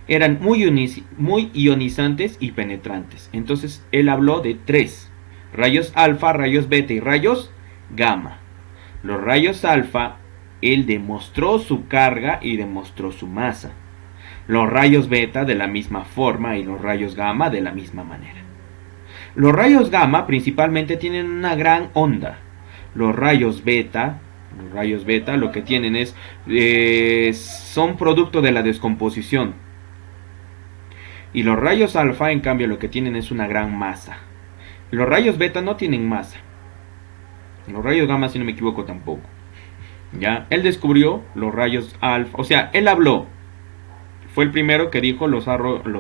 Eran muy ionizantes y penetrantes. Entonces él habló de 3: rayos alfa, rayos beta y rayos gamma. Los rayos alfa, él demostró su carga y demostró su masa. Los rayos beta de la misma forma y los rayos gamma de la misma manera. Los rayos gamma principalmente tienen una gran onda. Los rayos beta lo que tienen son producto de la descomposición. Y los rayos alfa, en cambio, lo que tienen es una gran masa. Los rayos beta no tienen masa. Los rayos gamma, si no me equivoco, tampoco. Ya, él descubrió los rayos alfa, o sea, él habló. Fue el primero que dijo los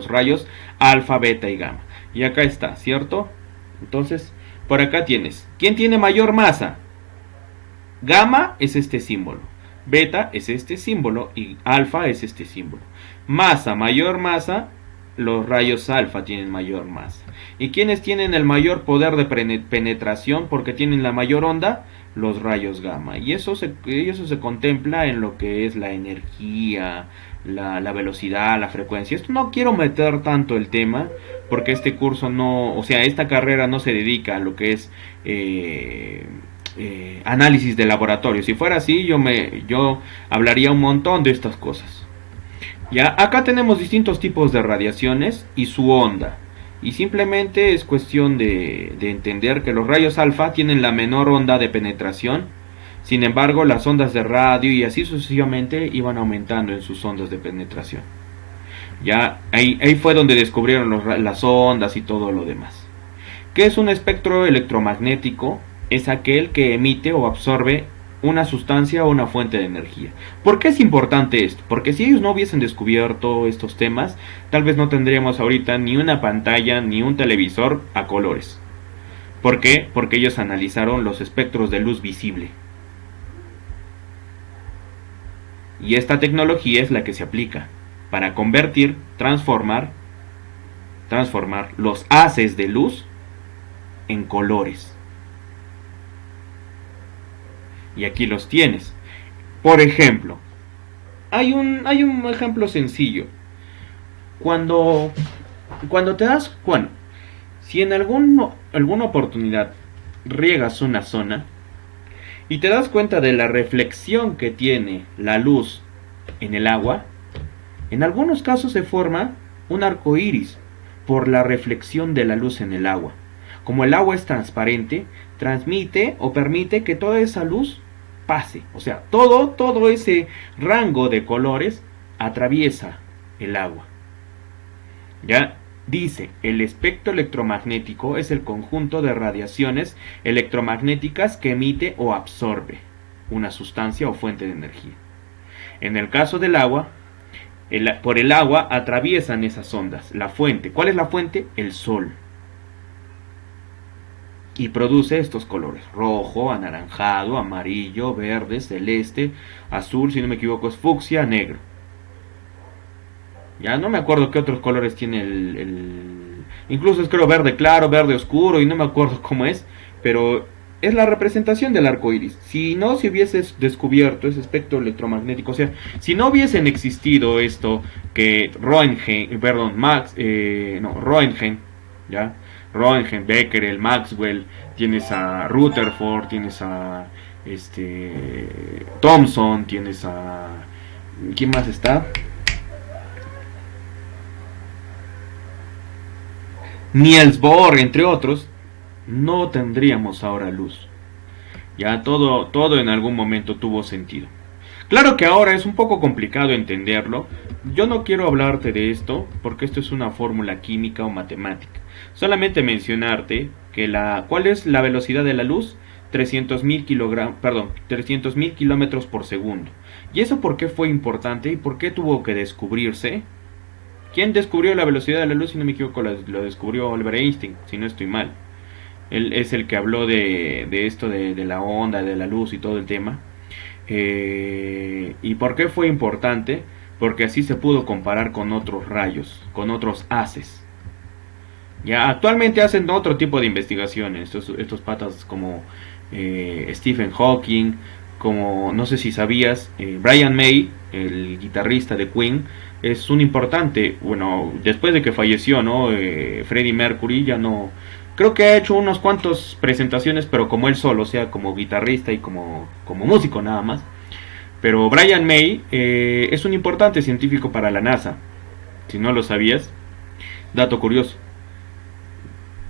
rayos alfa, beta y gamma. Y acá está, ¿cierto? Entonces, por acá tienes. ¿Quién tiene mayor masa? Gamma es este símbolo. Beta es este símbolo. Y alfa es este símbolo. Mayor masa. Los rayos alfa tienen mayor masa. ¿Y quiénes tienen el mayor poder de penetración porque tienen la mayor onda? Los rayos gamma. Y eso se contempla en lo que es la energía, la velocidad, la frecuencia. Esto no quiero meter tanto el tema porque este curso esta carrera no se dedica a lo que es análisis de laboratorio. Si fuera así, yo hablaría un montón de estas cosas. Ya, acá tenemos distintos tipos de radiaciones y su onda. Y simplemente es cuestión de entender que los rayos alfa tienen la menor onda de penetración. Sin embargo, las ondas de radio y así sucesivamente iban aumentando en sus ondas de penetración. Ya, ahí fue donde descubrieron las ondas y todo lo demás. ¿Qué es un espectro electromagnético? Es aquel que emite o absorbe una sustancia o una fuente de energía. ¿Por qué es importante esto? Porque si ellos no hubiesen descubierto estos temas, tal vez no tendríamos ahorita ni una pantalla ni un televisor a colores. ¿Por qué? Porque ellos analizaron los espectros de luz visible. Y esta tecnología es la que se aplica para transformar los haces de luz en colores. Y aquí los tienes. Por ejemplo, hay un ejemplo sencillo. Cuando te das cuenta, si en alguna oportunidad riegas una zona y te das cuenta de la reflexión que tiene la luz en el agua, en algunos casos se forma un arco iris por la reflexión de la luz en el agua. Como el agua es transparente, transmite o permite que toda esa luz pase. O sea, todo ese rango de colores atraviesa el agua. Ya dice, el espectro electromagnético es el conjunto de radiaciones electromagnéticas que emite o absorbe una sustancia o fuente de energía. En el caso del agua, por el agua atraviesan esas ondas. La fuente, ¿cuál es la fuente? El sol. Y produce estos colores: rojo, anaranjado, amarillo, verde, celeste, azul, si no me equivoco es fucsia, negro. Ya no me acuerdo qué otros colores tiene incluso es creo verde claro, verde oscuro y no me acuerdo cómo es, pero es la representación del arco iris. Si no se hubiese descubierto ese espectro electromagnético, o sea, si no hubiesen existido esto que Röntgen, ya, Röntgen, Becquerel, Maxwell, tienes a Rutherford, tienes a Thomson, tienes a ¿quién más está? Niels Bohr, entre otros, no tendríamos ahora luz. Ya todo en algún momento tuvo sentido. Claro que ahora es un poco complicado entenderlo. Yo no quiero hablarte de esto porque esto es una fórmula química o matemática. Solamente mencionarte que ¿cuál es la velocidad de la luz? 300.000 kilómetros por segundo. ¿Y eso por qué fue importante y por qué tuvo que descubrirse? ¿Quién descubrió la velocidad de la luz? Si no me equivoco, lo descubrió Albert Einstein, si no estoy mal. Él es el que habló de esto de la onda, de la luz y todo el tema. ¿Y por qué fue importante? Porque así se pudo comparar con otros rayos, con otros haces. Ya actualmente hacen otro tipo de investigaciones, estos patas como Stephen Hawking, como no sé si sabías, Brian May, el guitarrista de Queen, es un importante, bueno, después de que falleció, ¿no? Freddie Mercury ya no, creo que ha hecho unos cuantos presentaciones, pero como él solo, o sea, como guitarrista y como músico nada más. Pero Brian May es un importante científico para la NASA, si no lo sabías, dato curioso.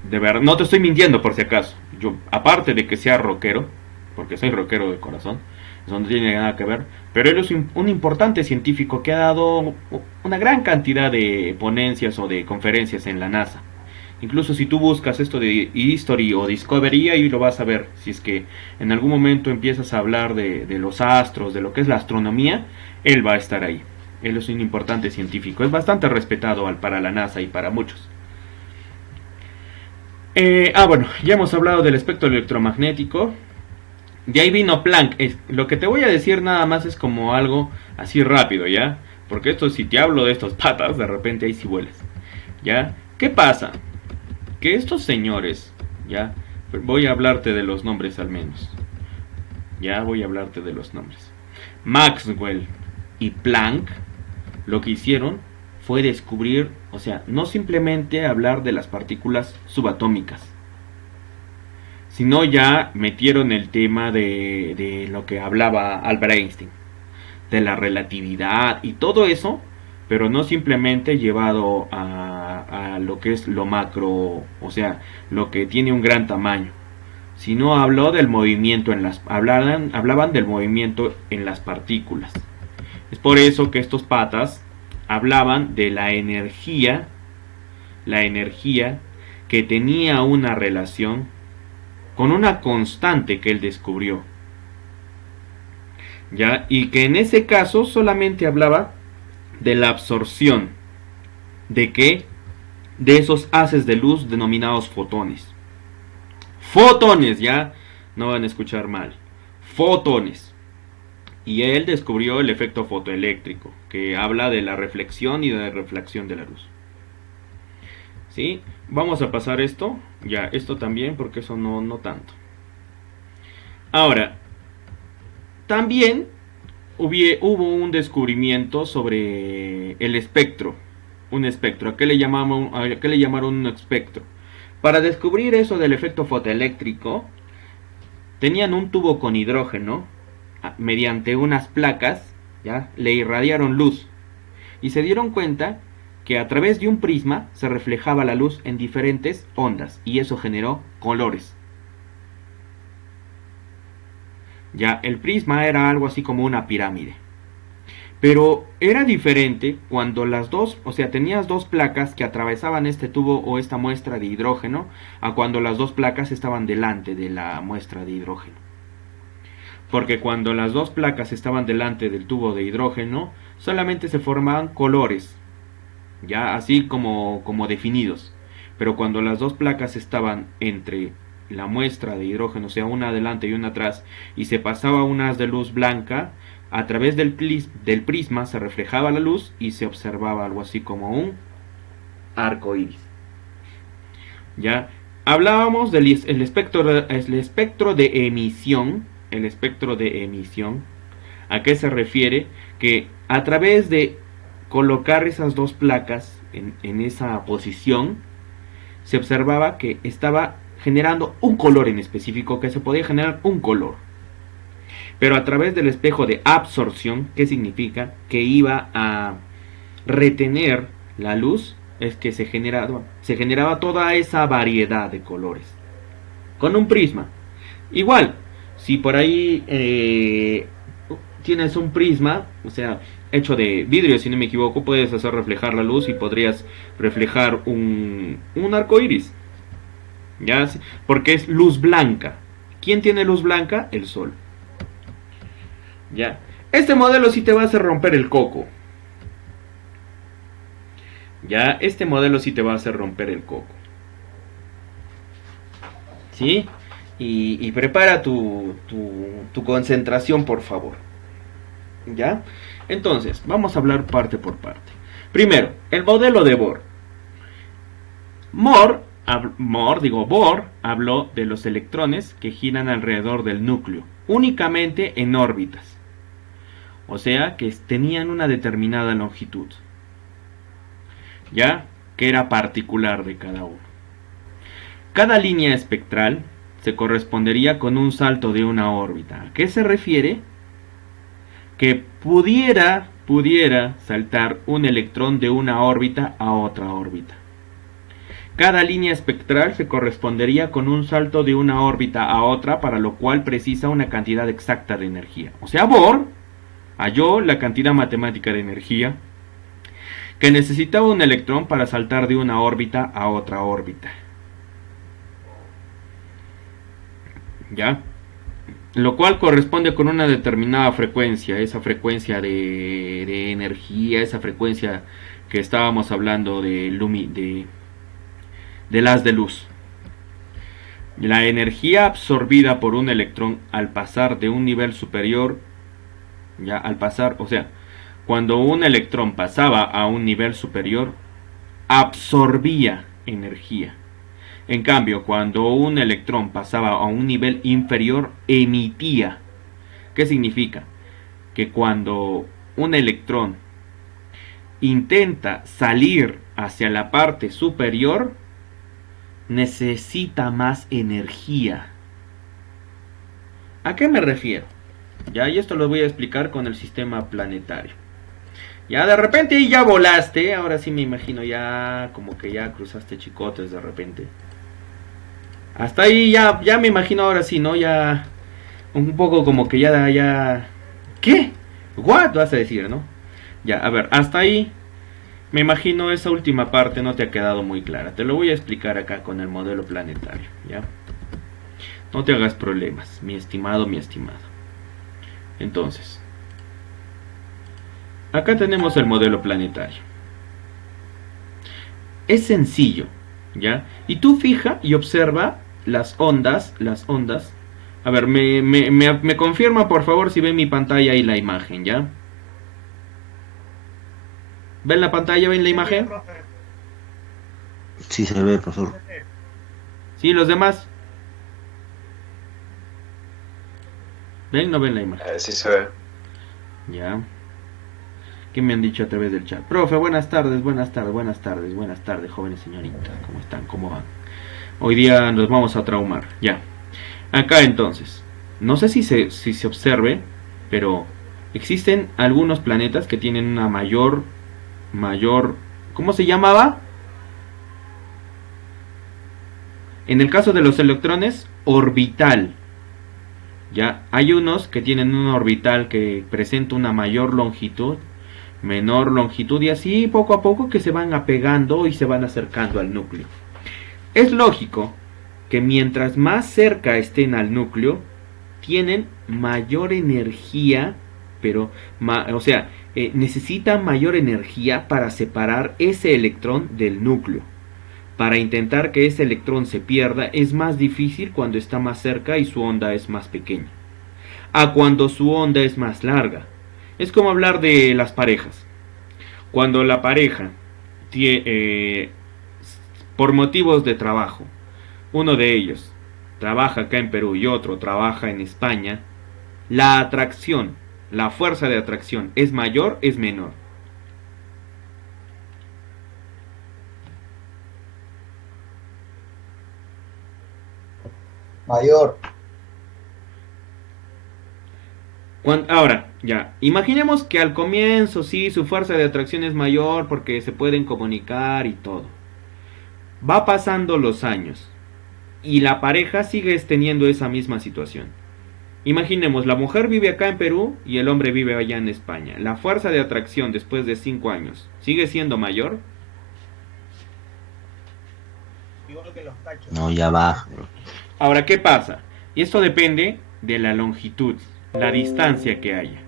De verdad, no te estoy mintiendo por si acaso. Yo, aparte de que sea rockero, porque soy rockero de corazón, eso no tiene nada que ver, pero él es un importante científico que ha dado una gran cantidad de ponencias o de conferencias en la NASA. Incluso si tú buscas esto de History o Discovery, ahí lo vas a ver. Si es que en algún momento empiezas a hablar de los astros, de lo que es la astronomía, él va a estar ahí. Él es un importante científico, es bastante respetado para la NASA y para muchos. Bueno, ya hemos hablado del espectro electromagnético. De ahí vino Planck. Lo que te voy a decir nada más es como algo así rápido, ¿ya? Porque esto, si te hablo de estos patas, de repente ahí sí vuelas, ¿ya? ¿Qué pasa? Que estos señores, ¿ya? Voy a hablarte de los nombres al menos. Ya voy a hablarte de los nombres. Maxwell y Planck, lo que hicieron fue descubrir, o sea, no simplemente hablar de las partículas subatómicas, sino ya metieron el tema de lo que hablaba Albert Einstein, de la relatividad y todo eso, pero no simplemente llevado a lo que es lo macro, o sea, lo que tiene un gran tamaño, sino habló del movimiento hablaban del movimiento en las partículas. Es por eso que estos patas hablaban de la energía que tenía una relación con una constante que él descubrió, ¿ya? Y que en ese caso solamente hablaba de la absorción de ¿qué? De esos haces de luz denominados fotones. Fotones, ya no van a escuchar mal. Fotones. Y él descubrió el efecto fotoeléctrico, que habla de la reflexión y de la refracción de la luz. ¿Sí? Vamos a pasar esto, ya, esto también, porque eso no tanto. Ahora, también hubo un descubrimiento sobre el espectro. Un espectro, ¿a qué le llamaron un espectro? Para descubrir eso del efecto fotoeléctrico, tenían un tubo con hidrógeno, mediante unas placas, ¿ya? Le irradiaron luz. Y se dieron cuenta que a través de un prisma se reflejaba la luz en diferentes ondas y eso generó colores. Ya, el prisma era algo así como una pirámide. Pero era diferente cuando las dos, o sea, tenías dos placas que atravesaban este tubo o esta muestra de hidrógeno, a cuando las dos placas estaban delante de la muestra de hidrógeno. Porque cuando las dos placas estaban delante del tubo de hidrógeno, solamente se formaban colores, ya así como definidos. Pero cuando las dos placas estaban entre la muestra de hidrógeno, o sea, una adelante y una atrás, y se pasaba un haz de luz blanca, a través del prisma se reflejaba la luz y se observaba algo así como un arco iris. Ya hablábamos del espectro de emisión. El espectro de emisión, ¿a qué se refiere? Que a través de colocar esas dos placas en esa posición, se observaba que estaba generando un color en específico, que se podía generar un color. Pero a través del espejo de absorción, ¿qué significa? Que iba a retener la luz, es que se generaba toda esa variedad de colores. Con un prisma. Igual, si por ahí tienes un prisma, o sea, hecho de vidrio, si no me equivoco, puedes hacer reflejar la luz y podrías reflejar un arco iris. ¿Ya? Porque es luz blanca. ¿Quién tiene luz blanca? El sol. Ya. Este modelo sí te va a hacer romper el coco. Ya, este modelo sí te va a hacer romper el coco. ¿Sí? Y prepara tu concentración, por favor. ¿Ya? Entonces, vamos a hablar parte por parte. Primero, el modelo de Bohr. Bohr habló de los electrones que giran alrededor del núcleo, únicamente en órbitas. O sea, que tenían una determinada longitud. ¿Ya? Que era particular de cada uno. Cada línea espectral se correspondería con un salto de una órbita. ¿A qué se refiere? Que pudiera saltar un electrón de una órbita a otra órbita. Cada línea espectral se correspondería con un salto de una órbita a otra, para lo cual precisa una cantidad exacta de energía. O sea, Bohr halló la cantidad matemática de energía que necesitaba un electrón para saltar de una órbita a otra órbita. ¿Ya? Lo cual corresponde con una determinada frecuencia, esa frecuencia de energía, esa frecuencia que estábamos hablando del haz de luz. La energía absorbida por un electrón al pasar de un nivel superior, ya al pasar, o sea, cuando un electrón pasaba a un nivel superior, absorbía energía. En cambio, cuando un electrón pasaba a un nivel inferior, emitía. ¿Qué significa? Que cuando un electrón intenta salir hacia la parte superior, necesita más energía. ¿A qué me refiero? Ya, y esto lo voy a explicar con el sistema planetario. Ya de repente ya volaste, ahora sí me imagino ya como que ya cruzaste chicotes de repente. Hasta ahí ya me imagino ahora sí, ¿no? Ya un poco como que ya... ¿Qué? ¿What? Vas a decir, ¿no? Ya, a ver, hasta ahí me imagino esa última parte no te ha quedado muy clara. Te lo voy a explicar acá con el modelo planetario, ¿ya? No te hagas problemas, mi estimado, mi estimado. Entonces, acá tenemos el modelo planetario. Es sencillo, ¿ya? Y tú fija y observa las ondas. A ver, me confirma por favor si ven mi pantalla y la imagen, ¿ya? ¿Ven la pantalla? ¿Ven la imagen? Sí se ve, profesor. ¿Sí? ¿Los demás? ¿Ven? ¿No ven la imagen? Sí se ve. Ya. ¿Qué me han dicho a través del chat? Profe, buenas tardes, jóvenes señoritas. ¿Cómo están? ¿Cómo van? Hoy día nos vamos a traumar. Ya. Acá entonces. No sé si se observe, pero existen algunos planetas que tienen una mayor ¿Cómo se llamaba? En el caso de los electrones, orbital. Ya, hay unos que tienen un orbital que presenta una mayor longitud, menor longitud, y así poco a poco que se van apegando y se van acercando al núcleo. Es lógico que mientras más cerca estén al núcleo, tienen mayor energía, pero, necesitan mayor energía para separar ese electrón del núcleo. Para intentar que ese electrón se pierda es más difícil cuando está más cerca y su onda es más pequeña, a cuando su onda es más larga. Es como hablar de las parejas. Cuando la pareja tiene, por motivos de trabajo, uno de ellos trabaja acá en Perú y otro trabaja en España, la atracción, la fuerza de atracción, ¿es mayor, es menor? Mayor. Ahora, ya, imaginemos que al comienzo sí, su fuerza de atracción es mayor porque se pueden comunicar y todo. Va pasando los años y la pareja sigue teniendo esa misma situación. Imaginemos, la mujer vive acá en Perú y el hombre vive allá en España. La fuerza de atracción después de 5 años, ¿sigue siendo mayor? Igual que los cachos. No, ya baja, bro. Ahora, ¿qué pasa? Y esto depende de la longitud, la distancia que haya.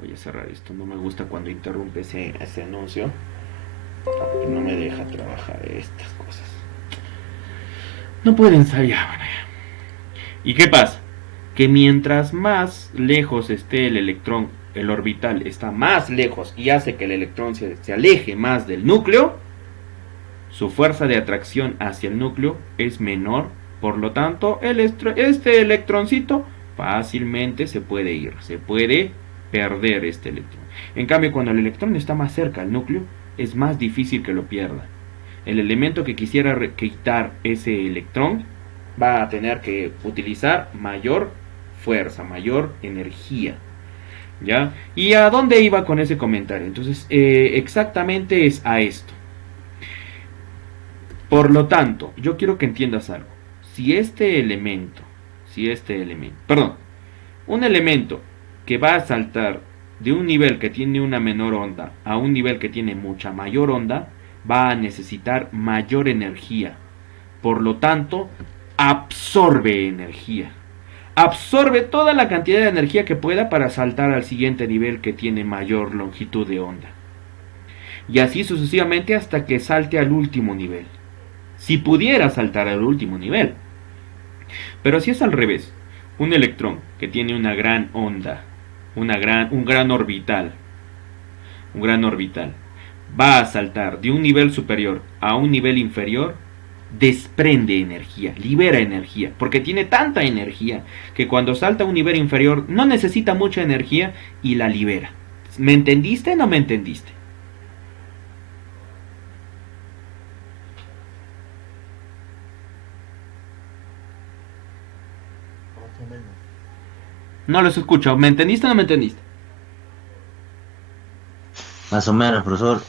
Voy a cerrar esto, no me gusta cuando interrumpe ese anuncio. Porque no me deja trabajar estas cosas. No puede ensayar. ¿Y qué pasa? Que mientras más lejos esté el electrón, el orbital está más lejos y hace que el electrón se aleje más del núcleo, su fuerza de atracción hacia el núcleo es menor. Por lo tanto, este electroncito fácilmente se puede ir, se puede perder este electrón. En cambio, cuando el electrón está más cerca al núcleo, es más difícil que lo pierda. El elemento que quisiera quitar ese electrón va a tener que utilizar mayor fuerza, mayor energía. ¿Ya? ¿Y a dónde iba con ese comentario? Entonces, exactamente es a esto. Por lo tanto, yo quiero que entiendas algo. Si este elemento, un elemento que va a saltar de un nivel que tiene una menor onda a un nivel que tiene mucha mayor onda, va a necesitar mayor energía. Por lo tanto, absorbe energía. Absorbe toda la cantidad de energía que pueda para saltar al siguiente nivel que tiene mayor longitud de onda. Y así sucesivamente hasta que salte al último nivel. Si pudiera saltar al último nivel. Pero si es al revés, un electrón que tiene una gran onda, un gran orbital, va a saltar de un nivel superior a un nivel inferior, desprende energía, libera energía, porque tiene tanta energía que cuando salta a un nivel inferior no necesita mucha energía y la libera. ¿Me entendiste o no me entendiste? Más o menos. No los escucho, ¿me entendiste o no me entendiste? Más o menos, profesor.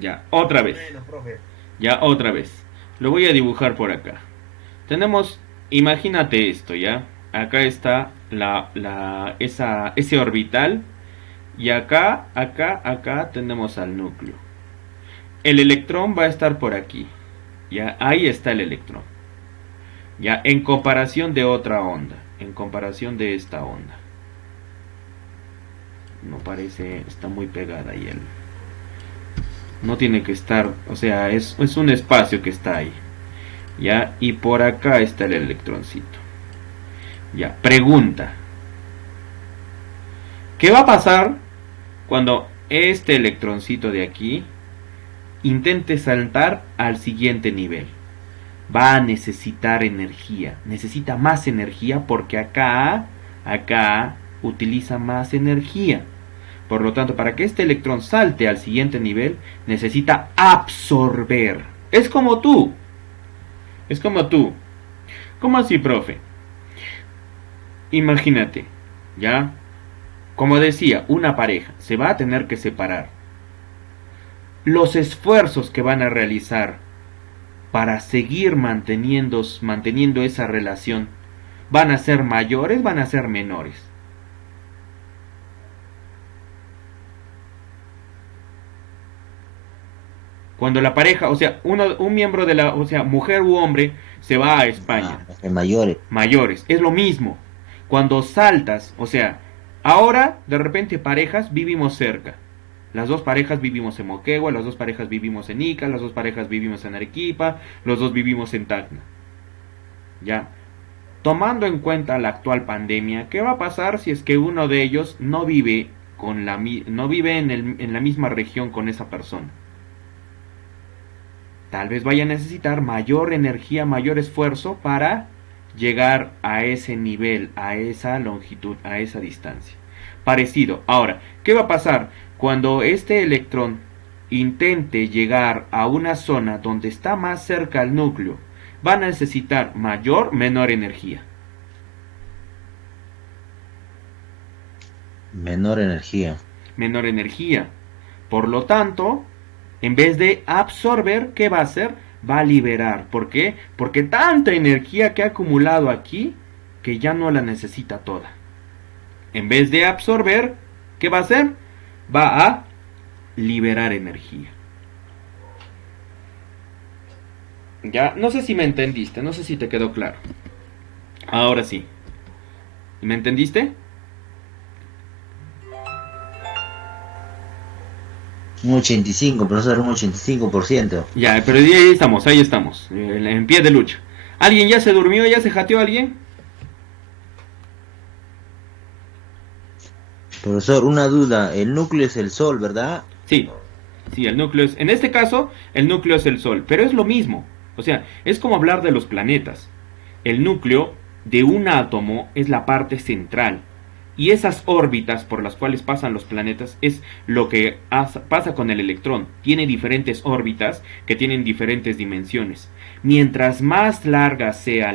Ya, otra vez. Menos, profe. Ya, otra vez. Lo voy a dibujar por acá. Tenemos, imagínate esto, ¿ya? Acá está ese orbital. Y acá tenemos al núcleo. El electrón va a estar por aquí. Ya, ahí está el electrón. Ya, en comparación de otra onda. En comparación de esta onda. No parece, está muy pegada ahí él. No tiene que estar, o sea, es un espacio que está ahí. Ya, y por acá está el electroncito. Ya, pregunta. ¿Qué va a pasar cuando este electroncito de aquí intente saltar al siguiente nivel? Va a necesitar energía. Necesita más energía porque acá utiliza más energía. Por lo tanto, para que este electrón salte al siguiente nivel, necesita absorber. Es como tú. ¿Cómo así, profe? Imagínate, ¿ya? Como decía, una pareja se va a tener que separar. los esfuerzos que van a realizar para seguir manteniendo esa relación van a ser mayores, van a ser menores. Cuando la pareja, o sea, un miembro de la, o sea, mujer u hombre, se va a España. Mayores. Mayores, es lo mismo. Cuando saltas, o sea, ahora de repente parejas vivimos cerca. Las dos parejas vivimos en Moquegua, las dos parejas vivimos en Ica, las dos parejas vivimos en Arequipa, los dos vivimos en Tacna. Ya. Tomando en cuenta la actual pandemia, ¿qué va a pasar si es que uno de ellos no vive en la misma región con esa persona? Tal vez vaya a necesitar mayor energía, mayor esfuerzo para llegar a ese nivel, a esa longitud, a esa distancia. Parecido. Ahora, ¿qué va a pasar cuando este electrón intente llegar a una zona donde está más cerca al núcleo? Va a necesitar mayor, menor energía. Menor energía. Menor energía. Por lo tanto, en vez de absorber, ¿qué va a hacer? Va a liberar. ¿Por qué? Porque tanta energía que ha acumulado aquí, que ya no la necesita toda. En vez de absorber, ¿qué va a hacer? Va a liberar energía. Ya, no sé si me entendiste, no sé si te quedó claro. Ahora sí. ¿Me entendiste? Un 85, profesor, un 85%. Ya, pero ahí estamos, en pie de lucha. ¿Alguien ya se durmió, ya se jateó alguien? Profesor, una duda, el núcleo es el Sol, ¿verdad? Sí, sí, el núcleo es, en este caso, el núcleo es el Sol, pero es lo mismo. O sea, es como hablar de los planetas. El núcleo de un átomo es la parte central. Y esas órbitas por las cuales pasan los planetas es lo que pasa con el electrón. Tiene diferentes órbitas que tienen diferentes dimensiones. Mientras más larga sea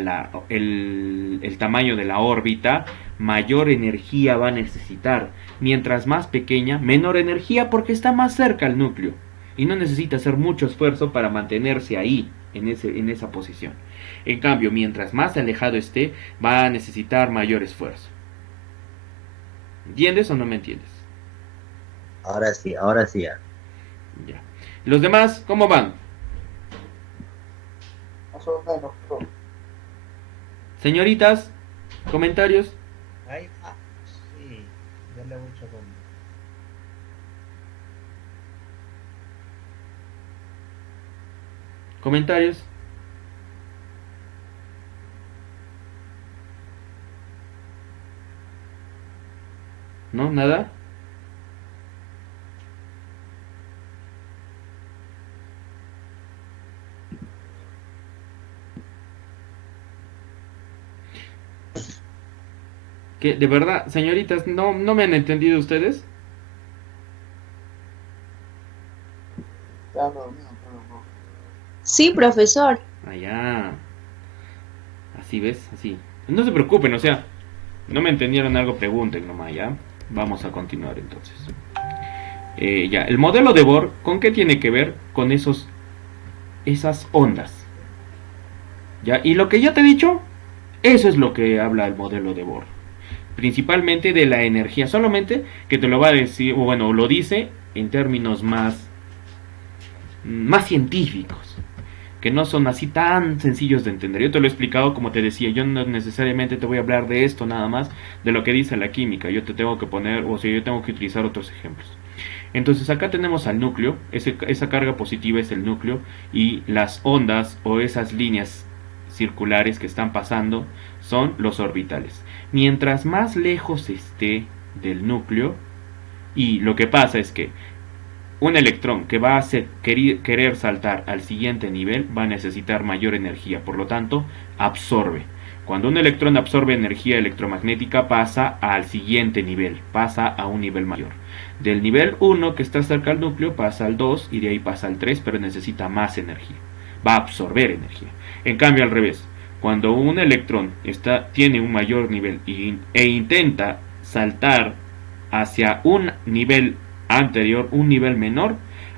el tamaño de la órbita, mayor energía va a necesitar. Mientras más pequeña, menor energía porque está más cerca al núcleo. Y no necesita hacer mucho esfuerzo para mantenerse ahí, en esa posición. En cambio, mientras más alejado esté, va a necesitar mayor esfuerzo. ¿Entiendes o no me entiendes? Ahora sí, ahora sí. Ya. Ya. ¿Los demás cómo van? Más o menos, profe. Señoritas, comentarios. Ahí va. Sí, ya le mucho con. Comentarios. ¿No? ¿Nada? ¿Qué? ¿De verdad, señoritas, no me han entendido ustedes? Ya no, no. Sí, profesor. Allá. Así ves, así. No se preocupen, o sea, no me entendieron algo, pregunten nomás, ¿ya? Vamos a continuar entonces. Ya, el modelo de Bohr, ¿con qué tiene que ver? Con esas ondas. ¿Ya? Y lo que ya te he dicho, eso es lo que habla el modelo de Bohr. Principalmente de la energía, solamente que te lo va a decir, o bueno, lo dice en términos más científicos, que no son así tan sencillos de entender. Yo te lo he explicado, como te decía, yo no necesariamente te voy a hablar de esto nada más, de lo que dice la química. Yo te tengo que poner, o sea, yo tengo que utilizar otros ejemplos. Entonces acá tenemos al núcleo, esa carga positiva es el núcleo, y las ondas o esas líneas circulares que están pasando son los orbitales. Mientras más lejos esté del núcleo, y lo que pasa es que un electrón que va a querer saltar al siguiente nivel va a necesitar mayor energía, por lo tanto, absorbe. Cuando un electrón absorbe energía electromagnética pasa al siguiente nivel, pasa a un nivel mayor. Del nivel 1 que está cerca al núcleo pasa al 2 y de ahí pasa al 3, pero necesita más energía. Va a absorber energía. En cambio al revés, cuando un electrón tiene un mayor nivel e intenta saltar hacia un nivel anterior, un nivel menor,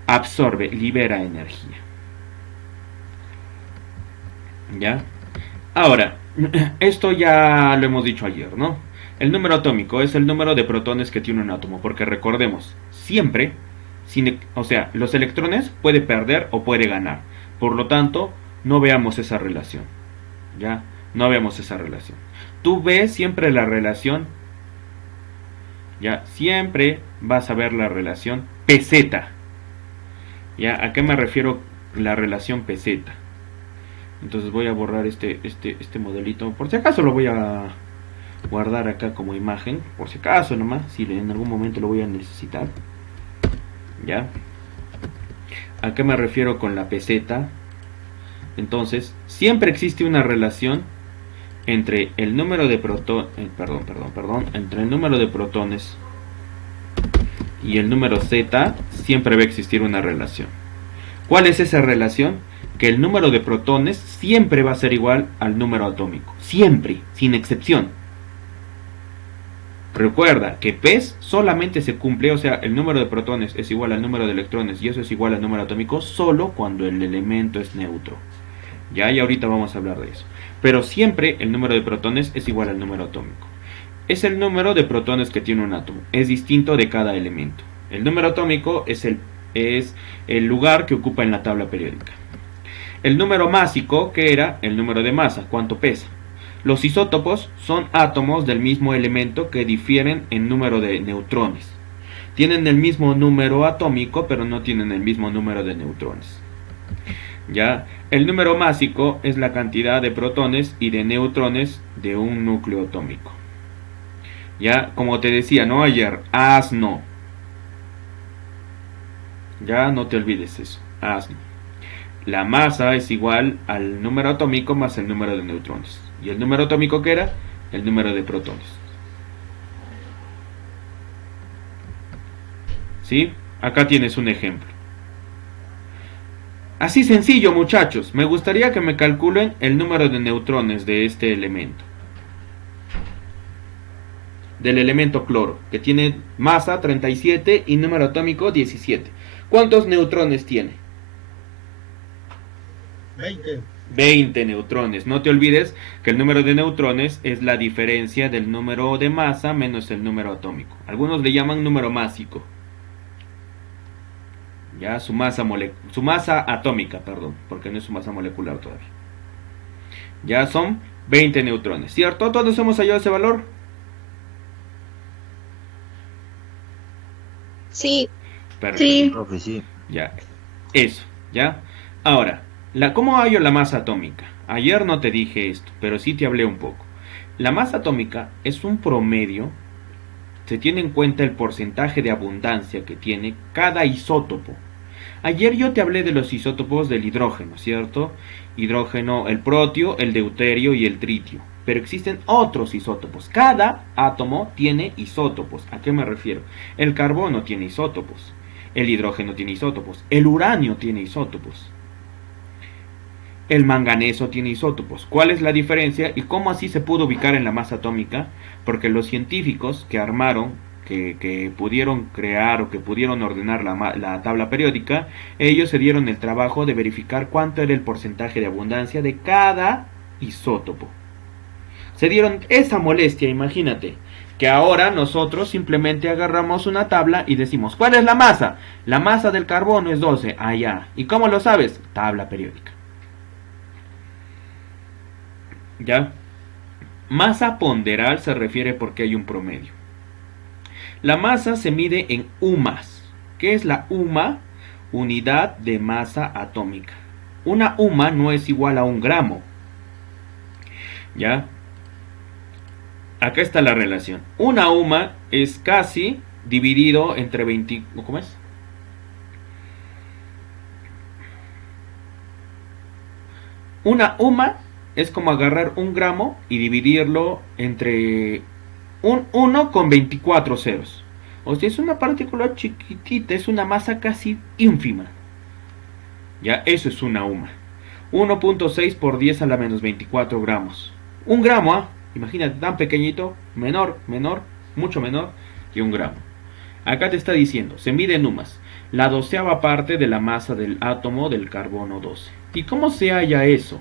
absorbe, libera energía. ¿Ya? Ahora, esto ya lo hemos dicho ayer, ¿no? El número atómico es el número de protones que tiene un átomo, porque recordemos, siempre, o sea, los electrones puede perder o puede ganar. Por lo tanto, no veamos esa relación. ¿Ya? No veamos esa relación. Tú ves siempre la relación, ¿ya? Siempre vas a ver la relación peseta. ¿Ya? ¿A qué me refiero la relación peseta? Entonces voy a borrar este modelito. Por si acaso lo voy a guardar acá como imagen. Por si acaso nomás. Si en algún momento lo voy a necesitar. ¿Ya? ¿A qué me refiero con la peseta? Entonces, siempre existe una relación entre el número de entre el número de protones y el número z. Siempre va a existir una relación. ¿Cuál es esa relación? Que el número de protones siempre va a ser igual al número atómico. Siempre, sin excepción. Recuerda que P solamente se cumple, o sea, el número de protones es igual al número de electrones y eso es igual al número atómico solo cuando el elemento es neutro. Ya, y ahorita vamos a hablar de eso. Pero siempre el número de protones es igual al número atómico. Es el número de protones que tiene un átomo. Es distinto de cada elemento. El número atómico es el lugar que ocupa en la tabla periódica. El número másico, que era el número de masa, cuánto pesa. Los isótopos son átomos del mismo elemento que difieren en número de neutrones. Tienen el mismo número atómico, pero no tienen el mismo número de neutrones. ¿Ya? El número másico es la cantidad de protones y de neutrones de un núcleo atómico. ¿Ya? Como te decía, ¿no? Ayer, asno. Ya no te olvides eso, asno. La masa es igual al número atómico más el número de neutrones. ¿Y el número atómico qué era? El número de protones. ¿Sí? Acá tienes un ejemplo. Así sencillo, muchachos. Me gustaría que me calculen el número de neutrones de este elemento. Del elemento cloro, que tiene masa 37 y número atómico 17. ¿Cuántos neutrones tiene? 20. 20 neutrones. No te olvides que el número de neutrones es la diferencia del número de masa menos el número atómico. Algunos le llaman número másico. Ya, su masa atómica, perdón, porque no es su masa molecular todavía. Ya son 20 neutrones, ¿cierto? ¿Todos hemos hallado ese valor? Sí. Perfecto. Sí. Profe, sí. Ya, eso, ¿ya? Ahora, ¿cómo hallo la masa atómica? Ayer no te dije esto, pero sí te hablé un poco. La masa atómica es un promedio, se tiene en cuenta el porcentaje de abundancia que tiene cada isótopo. Ayer yo te hablé de los isótopos del hidrógeno, ¿cierto? Hidrógeno, el protio, el deuterio y el tritio. Pero existen otros isótopos. Cada átomo tiene isótopos. ¿A qué me refiero? El carbono tiene isótopos. El hidrógeno tiene isótopos. El uranio tiene isótopos. El manganeso tiene isótopos. ¿Cuál es la diferencia y cómo así se pudo ubicar en la masa atómica? Porque los científicos que armaron, que pudieron crear o que pudieron ordenar la tabla periódica, ellos se dieron el trabajo de verificar cuánto era el porcentaje de abundancia de cada isótopo. Se dieron esa molestia, imagínate, que ahora nosotros simplemente agarramos una tabla y decimos, ¿cuál es la masa? La masa del carbono es 12, ya. ¿Y cómo lo sabes? Tabla periódica. ¿Ya? Masa ponderal se refiere porque hay un promedio. La masa se mide en UMAS. ¿Qué es la UMA? Unidad de masa atómica. Una UMA no es igual a un gramo. ¿Ya? Acá está la relación. Una UMA es casi dividido entre 20... ¿Cómo es? Una UMA es como agarrar un gramo y dividirlo entre un 1 con 24 ceros. O sea, es una partícula chiquitita, es una masa casi ínfima. Ya, eso es una UMA. 1.6 por 10 a la menos 24 gramos. Un gramo, imagínate, tan pequeñito, menor, mucho menor que un gramo. Acá te está diciendo, se mide en UMAS. la 12ª parte de la masa del átomo del carbono 12. ¿Y cómo se halla eso?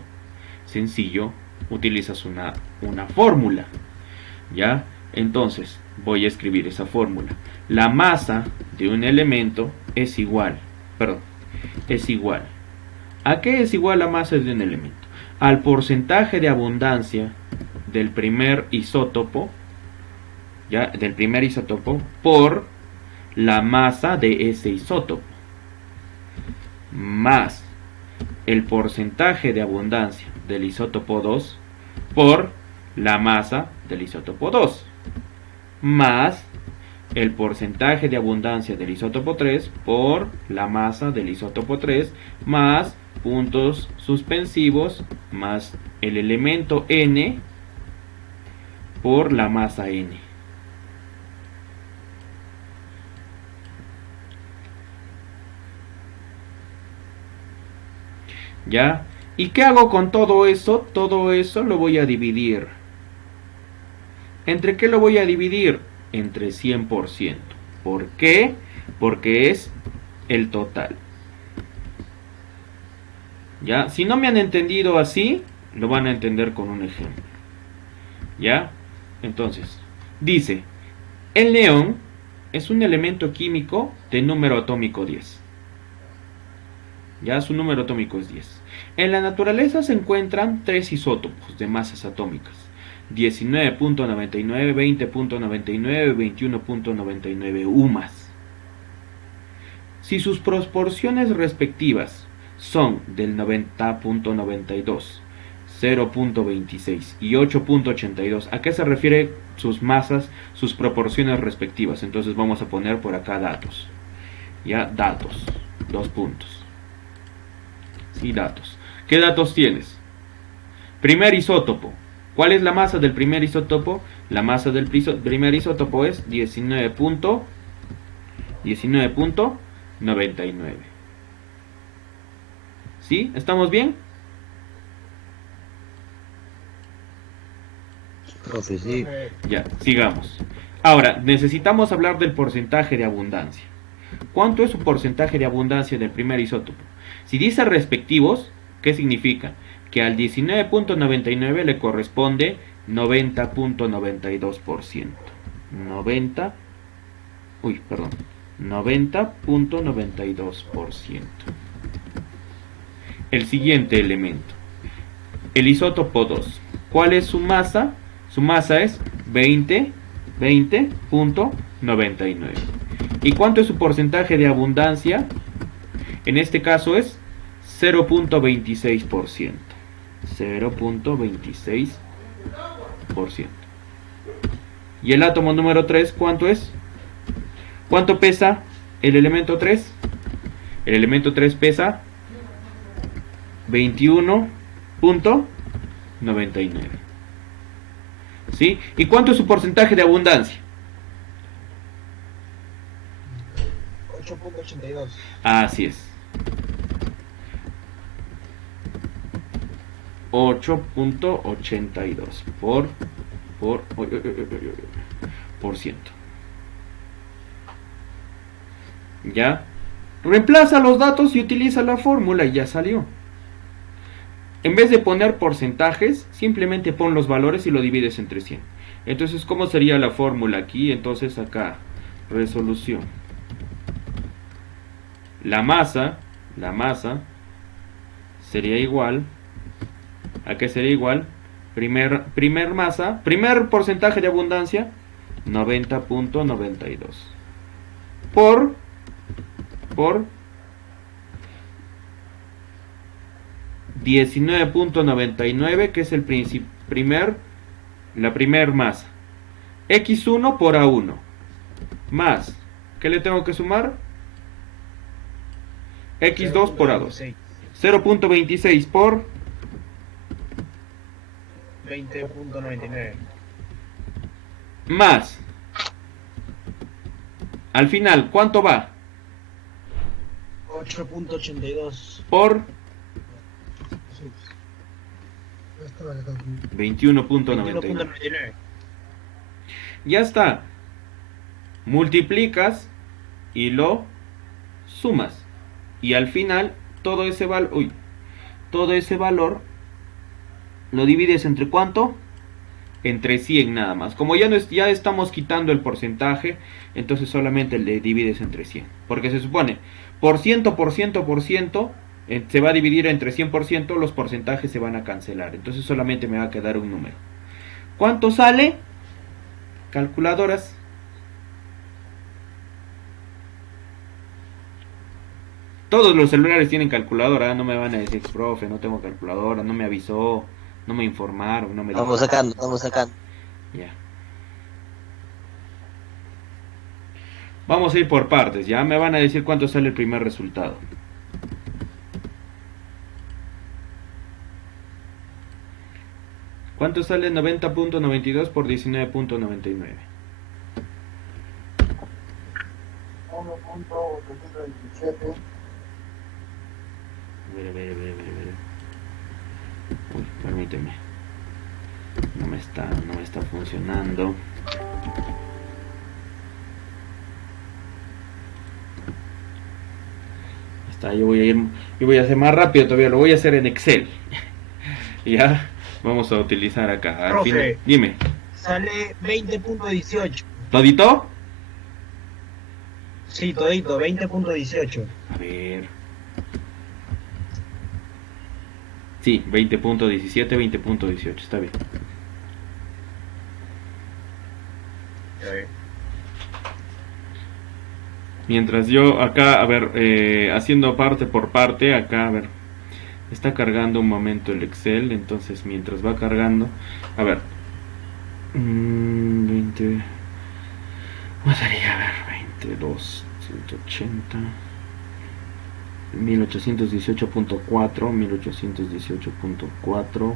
Sencillo, utilizas una fórmula, ¿ya? Entonces, voy a escribir esa fórmula. La masa de un elemento es igual, ¿a qué es igual la masa de un elemento? Al porcentaje de abundancia del primer isótopo, ¿ya? Del primer isótopo por la masa de ese isótopo, más el porcentaje de abundancia del isótopo 2 por la masa del isótopo 2, más el porcentaje de abundancia del isótopo 3 por la masa del isótopo 3, más puntos suspensivos, más el elemento N por la masa N. ¿Ya? ¿Y qué hago con todo eso? Todo eso lo voy a dividir. ¿Entre qué lo voy a dividir? Entre 100%. ¿Por qué? Porque es el total. ¿Ya? Si no me han entendido así, lo van a entender con un ejemplo. ¿Ya? Entonces, dice, el neón es un elemento químico de número atómico 10. Ya, su número atómico es 10. En la naturaleza se encuentran 3 isótopos de masas atómicas: 19.99, 20.99, 21.99 UMAS. Si sus proporciones respectivas son del 90.92, 0.26 y 8.82, ¿a qué se refiere sus masas, sus proporciones respectivas? Entonces vamos a poner por acá datos. Ya, datos, 2 puntos. Sí, datos. ¿Qué datos tienes? Primer isótopo. ¿Cuál es la masa del primer isótopo? La masa del primer isótopo es 19.99. ¿Sí? ¿Estamos bien? Profe, sí. Ya, sigamos. Ahora, necesitamos hablar del porcentaje de abundancia. ¿Cuánto es su porcentaje de abundancia del primer isótopo? Si dice respectivos, ¿qué significa? Que al 19.99 le corresponde 90.92%. 90.92%. El siguiente elemento, el isótopo 2. ¿Cuál es su masa? Su masa es 20.99. ¿Y cuánto es su porcentaje de abundancia? En este caso es 0.26%. 0.26%. ¿Y el átomo número 3 cuánto es? ¿Cuánto pesa el elemento 3? El elemento 3 pesa 21.99. ¿Sí? ¿Y cuánto es su porcentaje de abundancia? 8.82. Así es. 8.82 por ciento. ¿Ya? Reemplaza los datos y utiliza la fórmula y ya salió. En vez de poner porcentajes, simplemente pon los valores y lo divides entre 100. Entonces, ¿cómo sería la fórmula aquí? Entonces acá, resolución. La masa sería igual, ¿a qué sería igual? Primer masa, primer porcentaje de abundancia, 90.92. Por 19.99, que es la primer masa. X1 por A1. Más, ¿qué le tengo que sumar? X2 por A2. 0.26 por 20.99. Más. Al final, ¿cuánto va? 8.82. Por Sí. 21.99. 21.99. Ya está. Multiplicas y lo sumas. Y al final, todo ese valor lo divides entre ¿cuánto? Entre 100 nada más. Como ya estamos quitando el porcentaje, entonces solamente le divides entre 100. Porque se supone, por ciento, se va a dividir entre 100%, los porcentajes se van a cancelar. Entonces solamente me va a quedar un número. ¿Cuánto sale? Calculadoras. Todos los celulares tienen calculadora, no me van a decir, profe, no tengo calculadora, no me avisó, no me informaron, no me dijo. Estamos sacando. Ya. Vamos a ir por partes, ya me van a decir cuánto sale el primer resultado. ¿Cuánto sale 90.92 por 19.99? 1.827. A ver. Uy, permíteme. No me está funcionando. Está, yo voy a hacer más rápido todavía, lo voy a hacer en Excel. Ya, vamos a utilizar acá. Al Profe. fin, dime. Sale 20.18. ¿Todito? Sí, todito, 20.18. A ver. Sí, 20.17, 20.18, está bien. Mientras yo acá, a ver, haciendo parte por parte, acá, a ver, está cargando un momento el Excel, entonces mientras va cargando, a ver, 20, ¿cómo sería? A ver, 22, 180, 1818.4, 1818.4,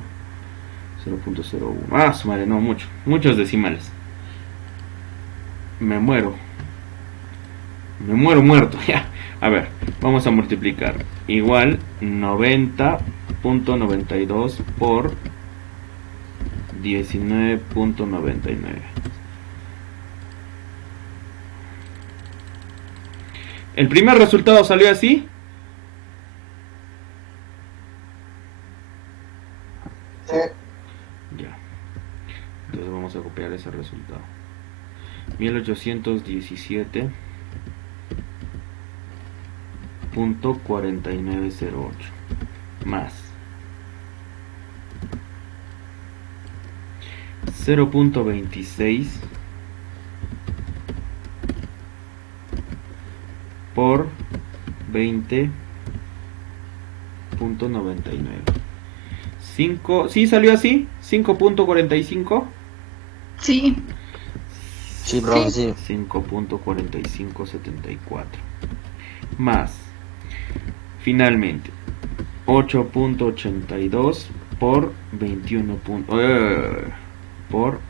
0.01, ah, su madre, no, muchos decimales. Me muero muerto, ya. A ver, vamos a multiplicar. Igual 90.92 por 19.99. El primer resultado salió así. Sí. Ya. Entonces vamos a copiar ese resultado. 1817.4908 más 0.26 por 20.99. 5, ¿sí salió así? 5.45. Sí. Sí, profe, sí. 5.4574 más finalmente 8.82 por 21. Por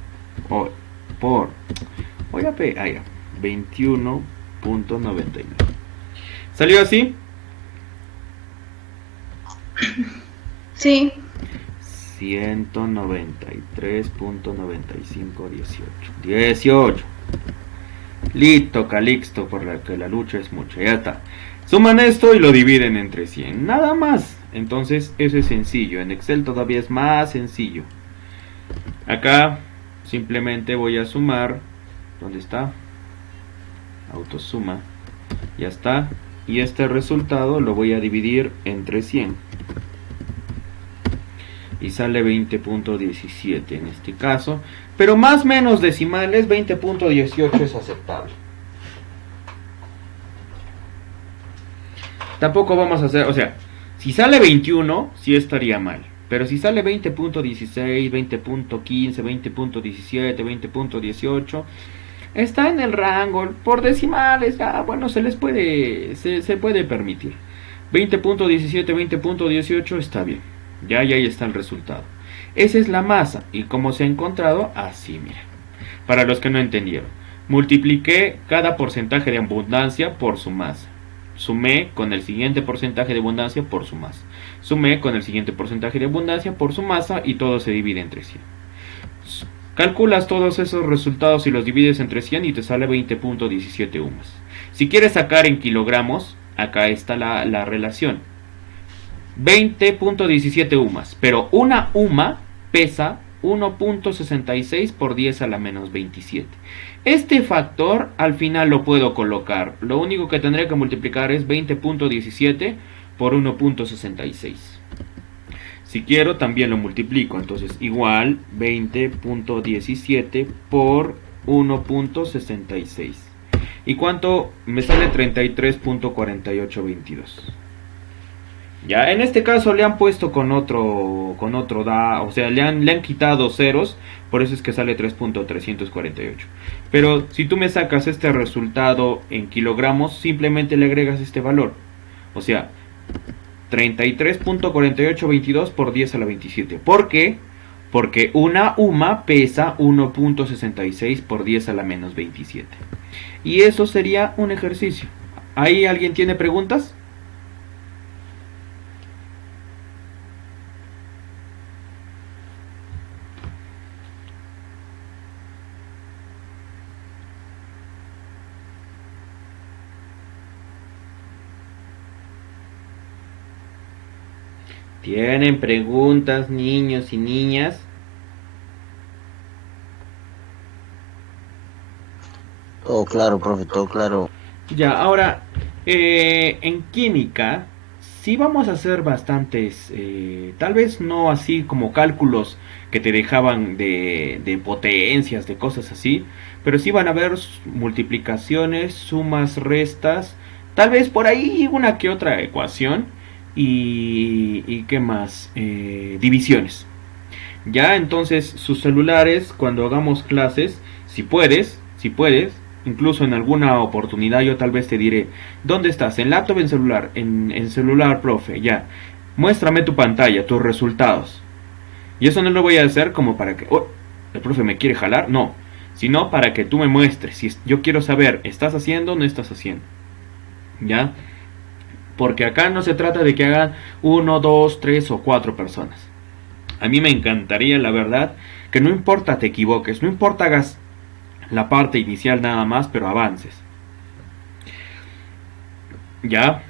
21.99. ¿Salió así? Sí. 193.9518. Listo, Calixto, por la que la lucha es mucha. Ya está. Suman esto y lo dividen entre 100. Nada más. Entonces, eso es sencillo. En Excel todavía es más sencillo. Acá simplemente voy a sumar. ¿Dónde está? Autosuma. Ya está. Y este resultado lo voy a dividir entre 100. Y sale 20.17 en este caso. Pero más menos decimales, 20.18 es aceptable. Tampoco vamos a hacer, o sea, si sale 21, sí estaría mal. Pero si sale 20.16, 20.15, 20.17, 20.18, está en el rango. Por decimales, ya, bueno, se puede permitir. 20.17, 20.18 está bien. Ya ahí está el resultado. Esa es la masa. Y como se ha encontrado, así, mira. Para los que no entendieron. Multipliqué cada porcentaje de abundancia por su masa. Sumé con el siguiente porcentaje de abundancia por su masa. Sumé con el siguiente porcentaje de abundancia por su masa y todo se divide entre 100. Calculas todos esos resultados y los divides entre 100 y te sale 20.17 UMAS. Si quieres sacar en kilogramos, Acá está la relación. 20.17 UMAS. Pero una UMA pesa 1.66 por 10 a la menos 27. Este factor al final lo puedo colocar. Lo único que tendré que multiplicar es 20.17 por 1.66. Si quiero también lo multiplico. Entonces igual 20.17 por 1.66. ¿Y cuánto? Me sale 33.4822. Ya, en este caso le han puesto con otro o sea, le han quitado ceros, por eso es que sale 3.348. Pero si tú me sacas este resultado en kilogramos, simplemente le agregas este valor. O sea, 33.4822 por 10 a la 27. ¿Por qué? Porque una UMA pesa 1.66 por 10 a la menos 27. Y eso sería un ejercicio. ¿Ahí alguien tiene preguntas? ¿Tienen preguntas, niños y niñas? Todo claro, profe, todo claro. Ya, ahora, en química, sí vamos a hacer bastantes, tal vez no así como cálculos que te dejaban de potencias, de cosas así, pero sí van a haber multiplicaciones, sumas, restas, tal vez por ahí una que otra ecuación y ¿qué más? Divisiones. Ya, entonces sus celulares, cuando hagamos clases, si puedes, incluso en alguna oportunidad yo tal vez te diré, ¿dónde estás? ¿En laptop o en celular? En celular, profe, ya. Muéstrame tu pantalla, tus resultados. Y eso no lo voy a hacer como para que, oh, el profe me quiere jalar, no. Sino para que tú me muestres. Si yo quiero saber, ¿estás haciendo o no estás haciendo? ¿Ya? Porque acá no se trata de que hagan 1, 2, 3 o 4 personas. A mí me encantaría, la verdad, que no importa te equivoques, no importa hagas la parte inicial nada más, pero avances. Ya,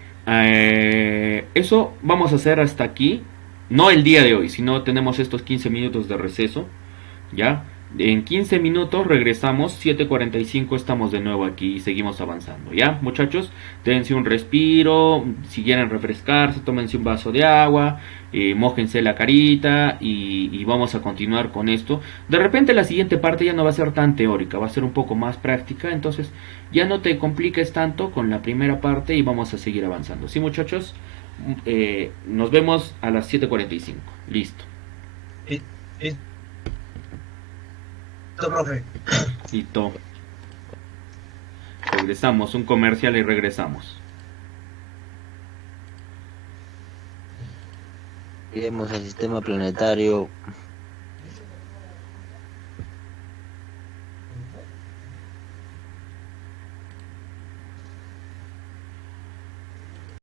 eso vamos a hacer hasta aquí. No el día de hoy, sino tenemos estos 15 minutos de receso. Ya, en 15 minutos regresamos, 7:45 estamos de nuevo aquí y seguimos avanzando. Ya, muchachos, dense un respiro, si quieren refrescarse, tómense un vaso de agua, mójense la carita y vamos a continuar con esto. De repente la siguiente parte ya no va a ser tan teórica, va a ser un poco más práctica, entonces ya no te compliques tanto con la primera parte y vamos a seguir avanzando. ¿Sí, muchachos? Nos vemos a las 7:45. Listo. Listo, profe. Listo. Regresamos, un comercial y regresamos. Iremos al sistema planetario.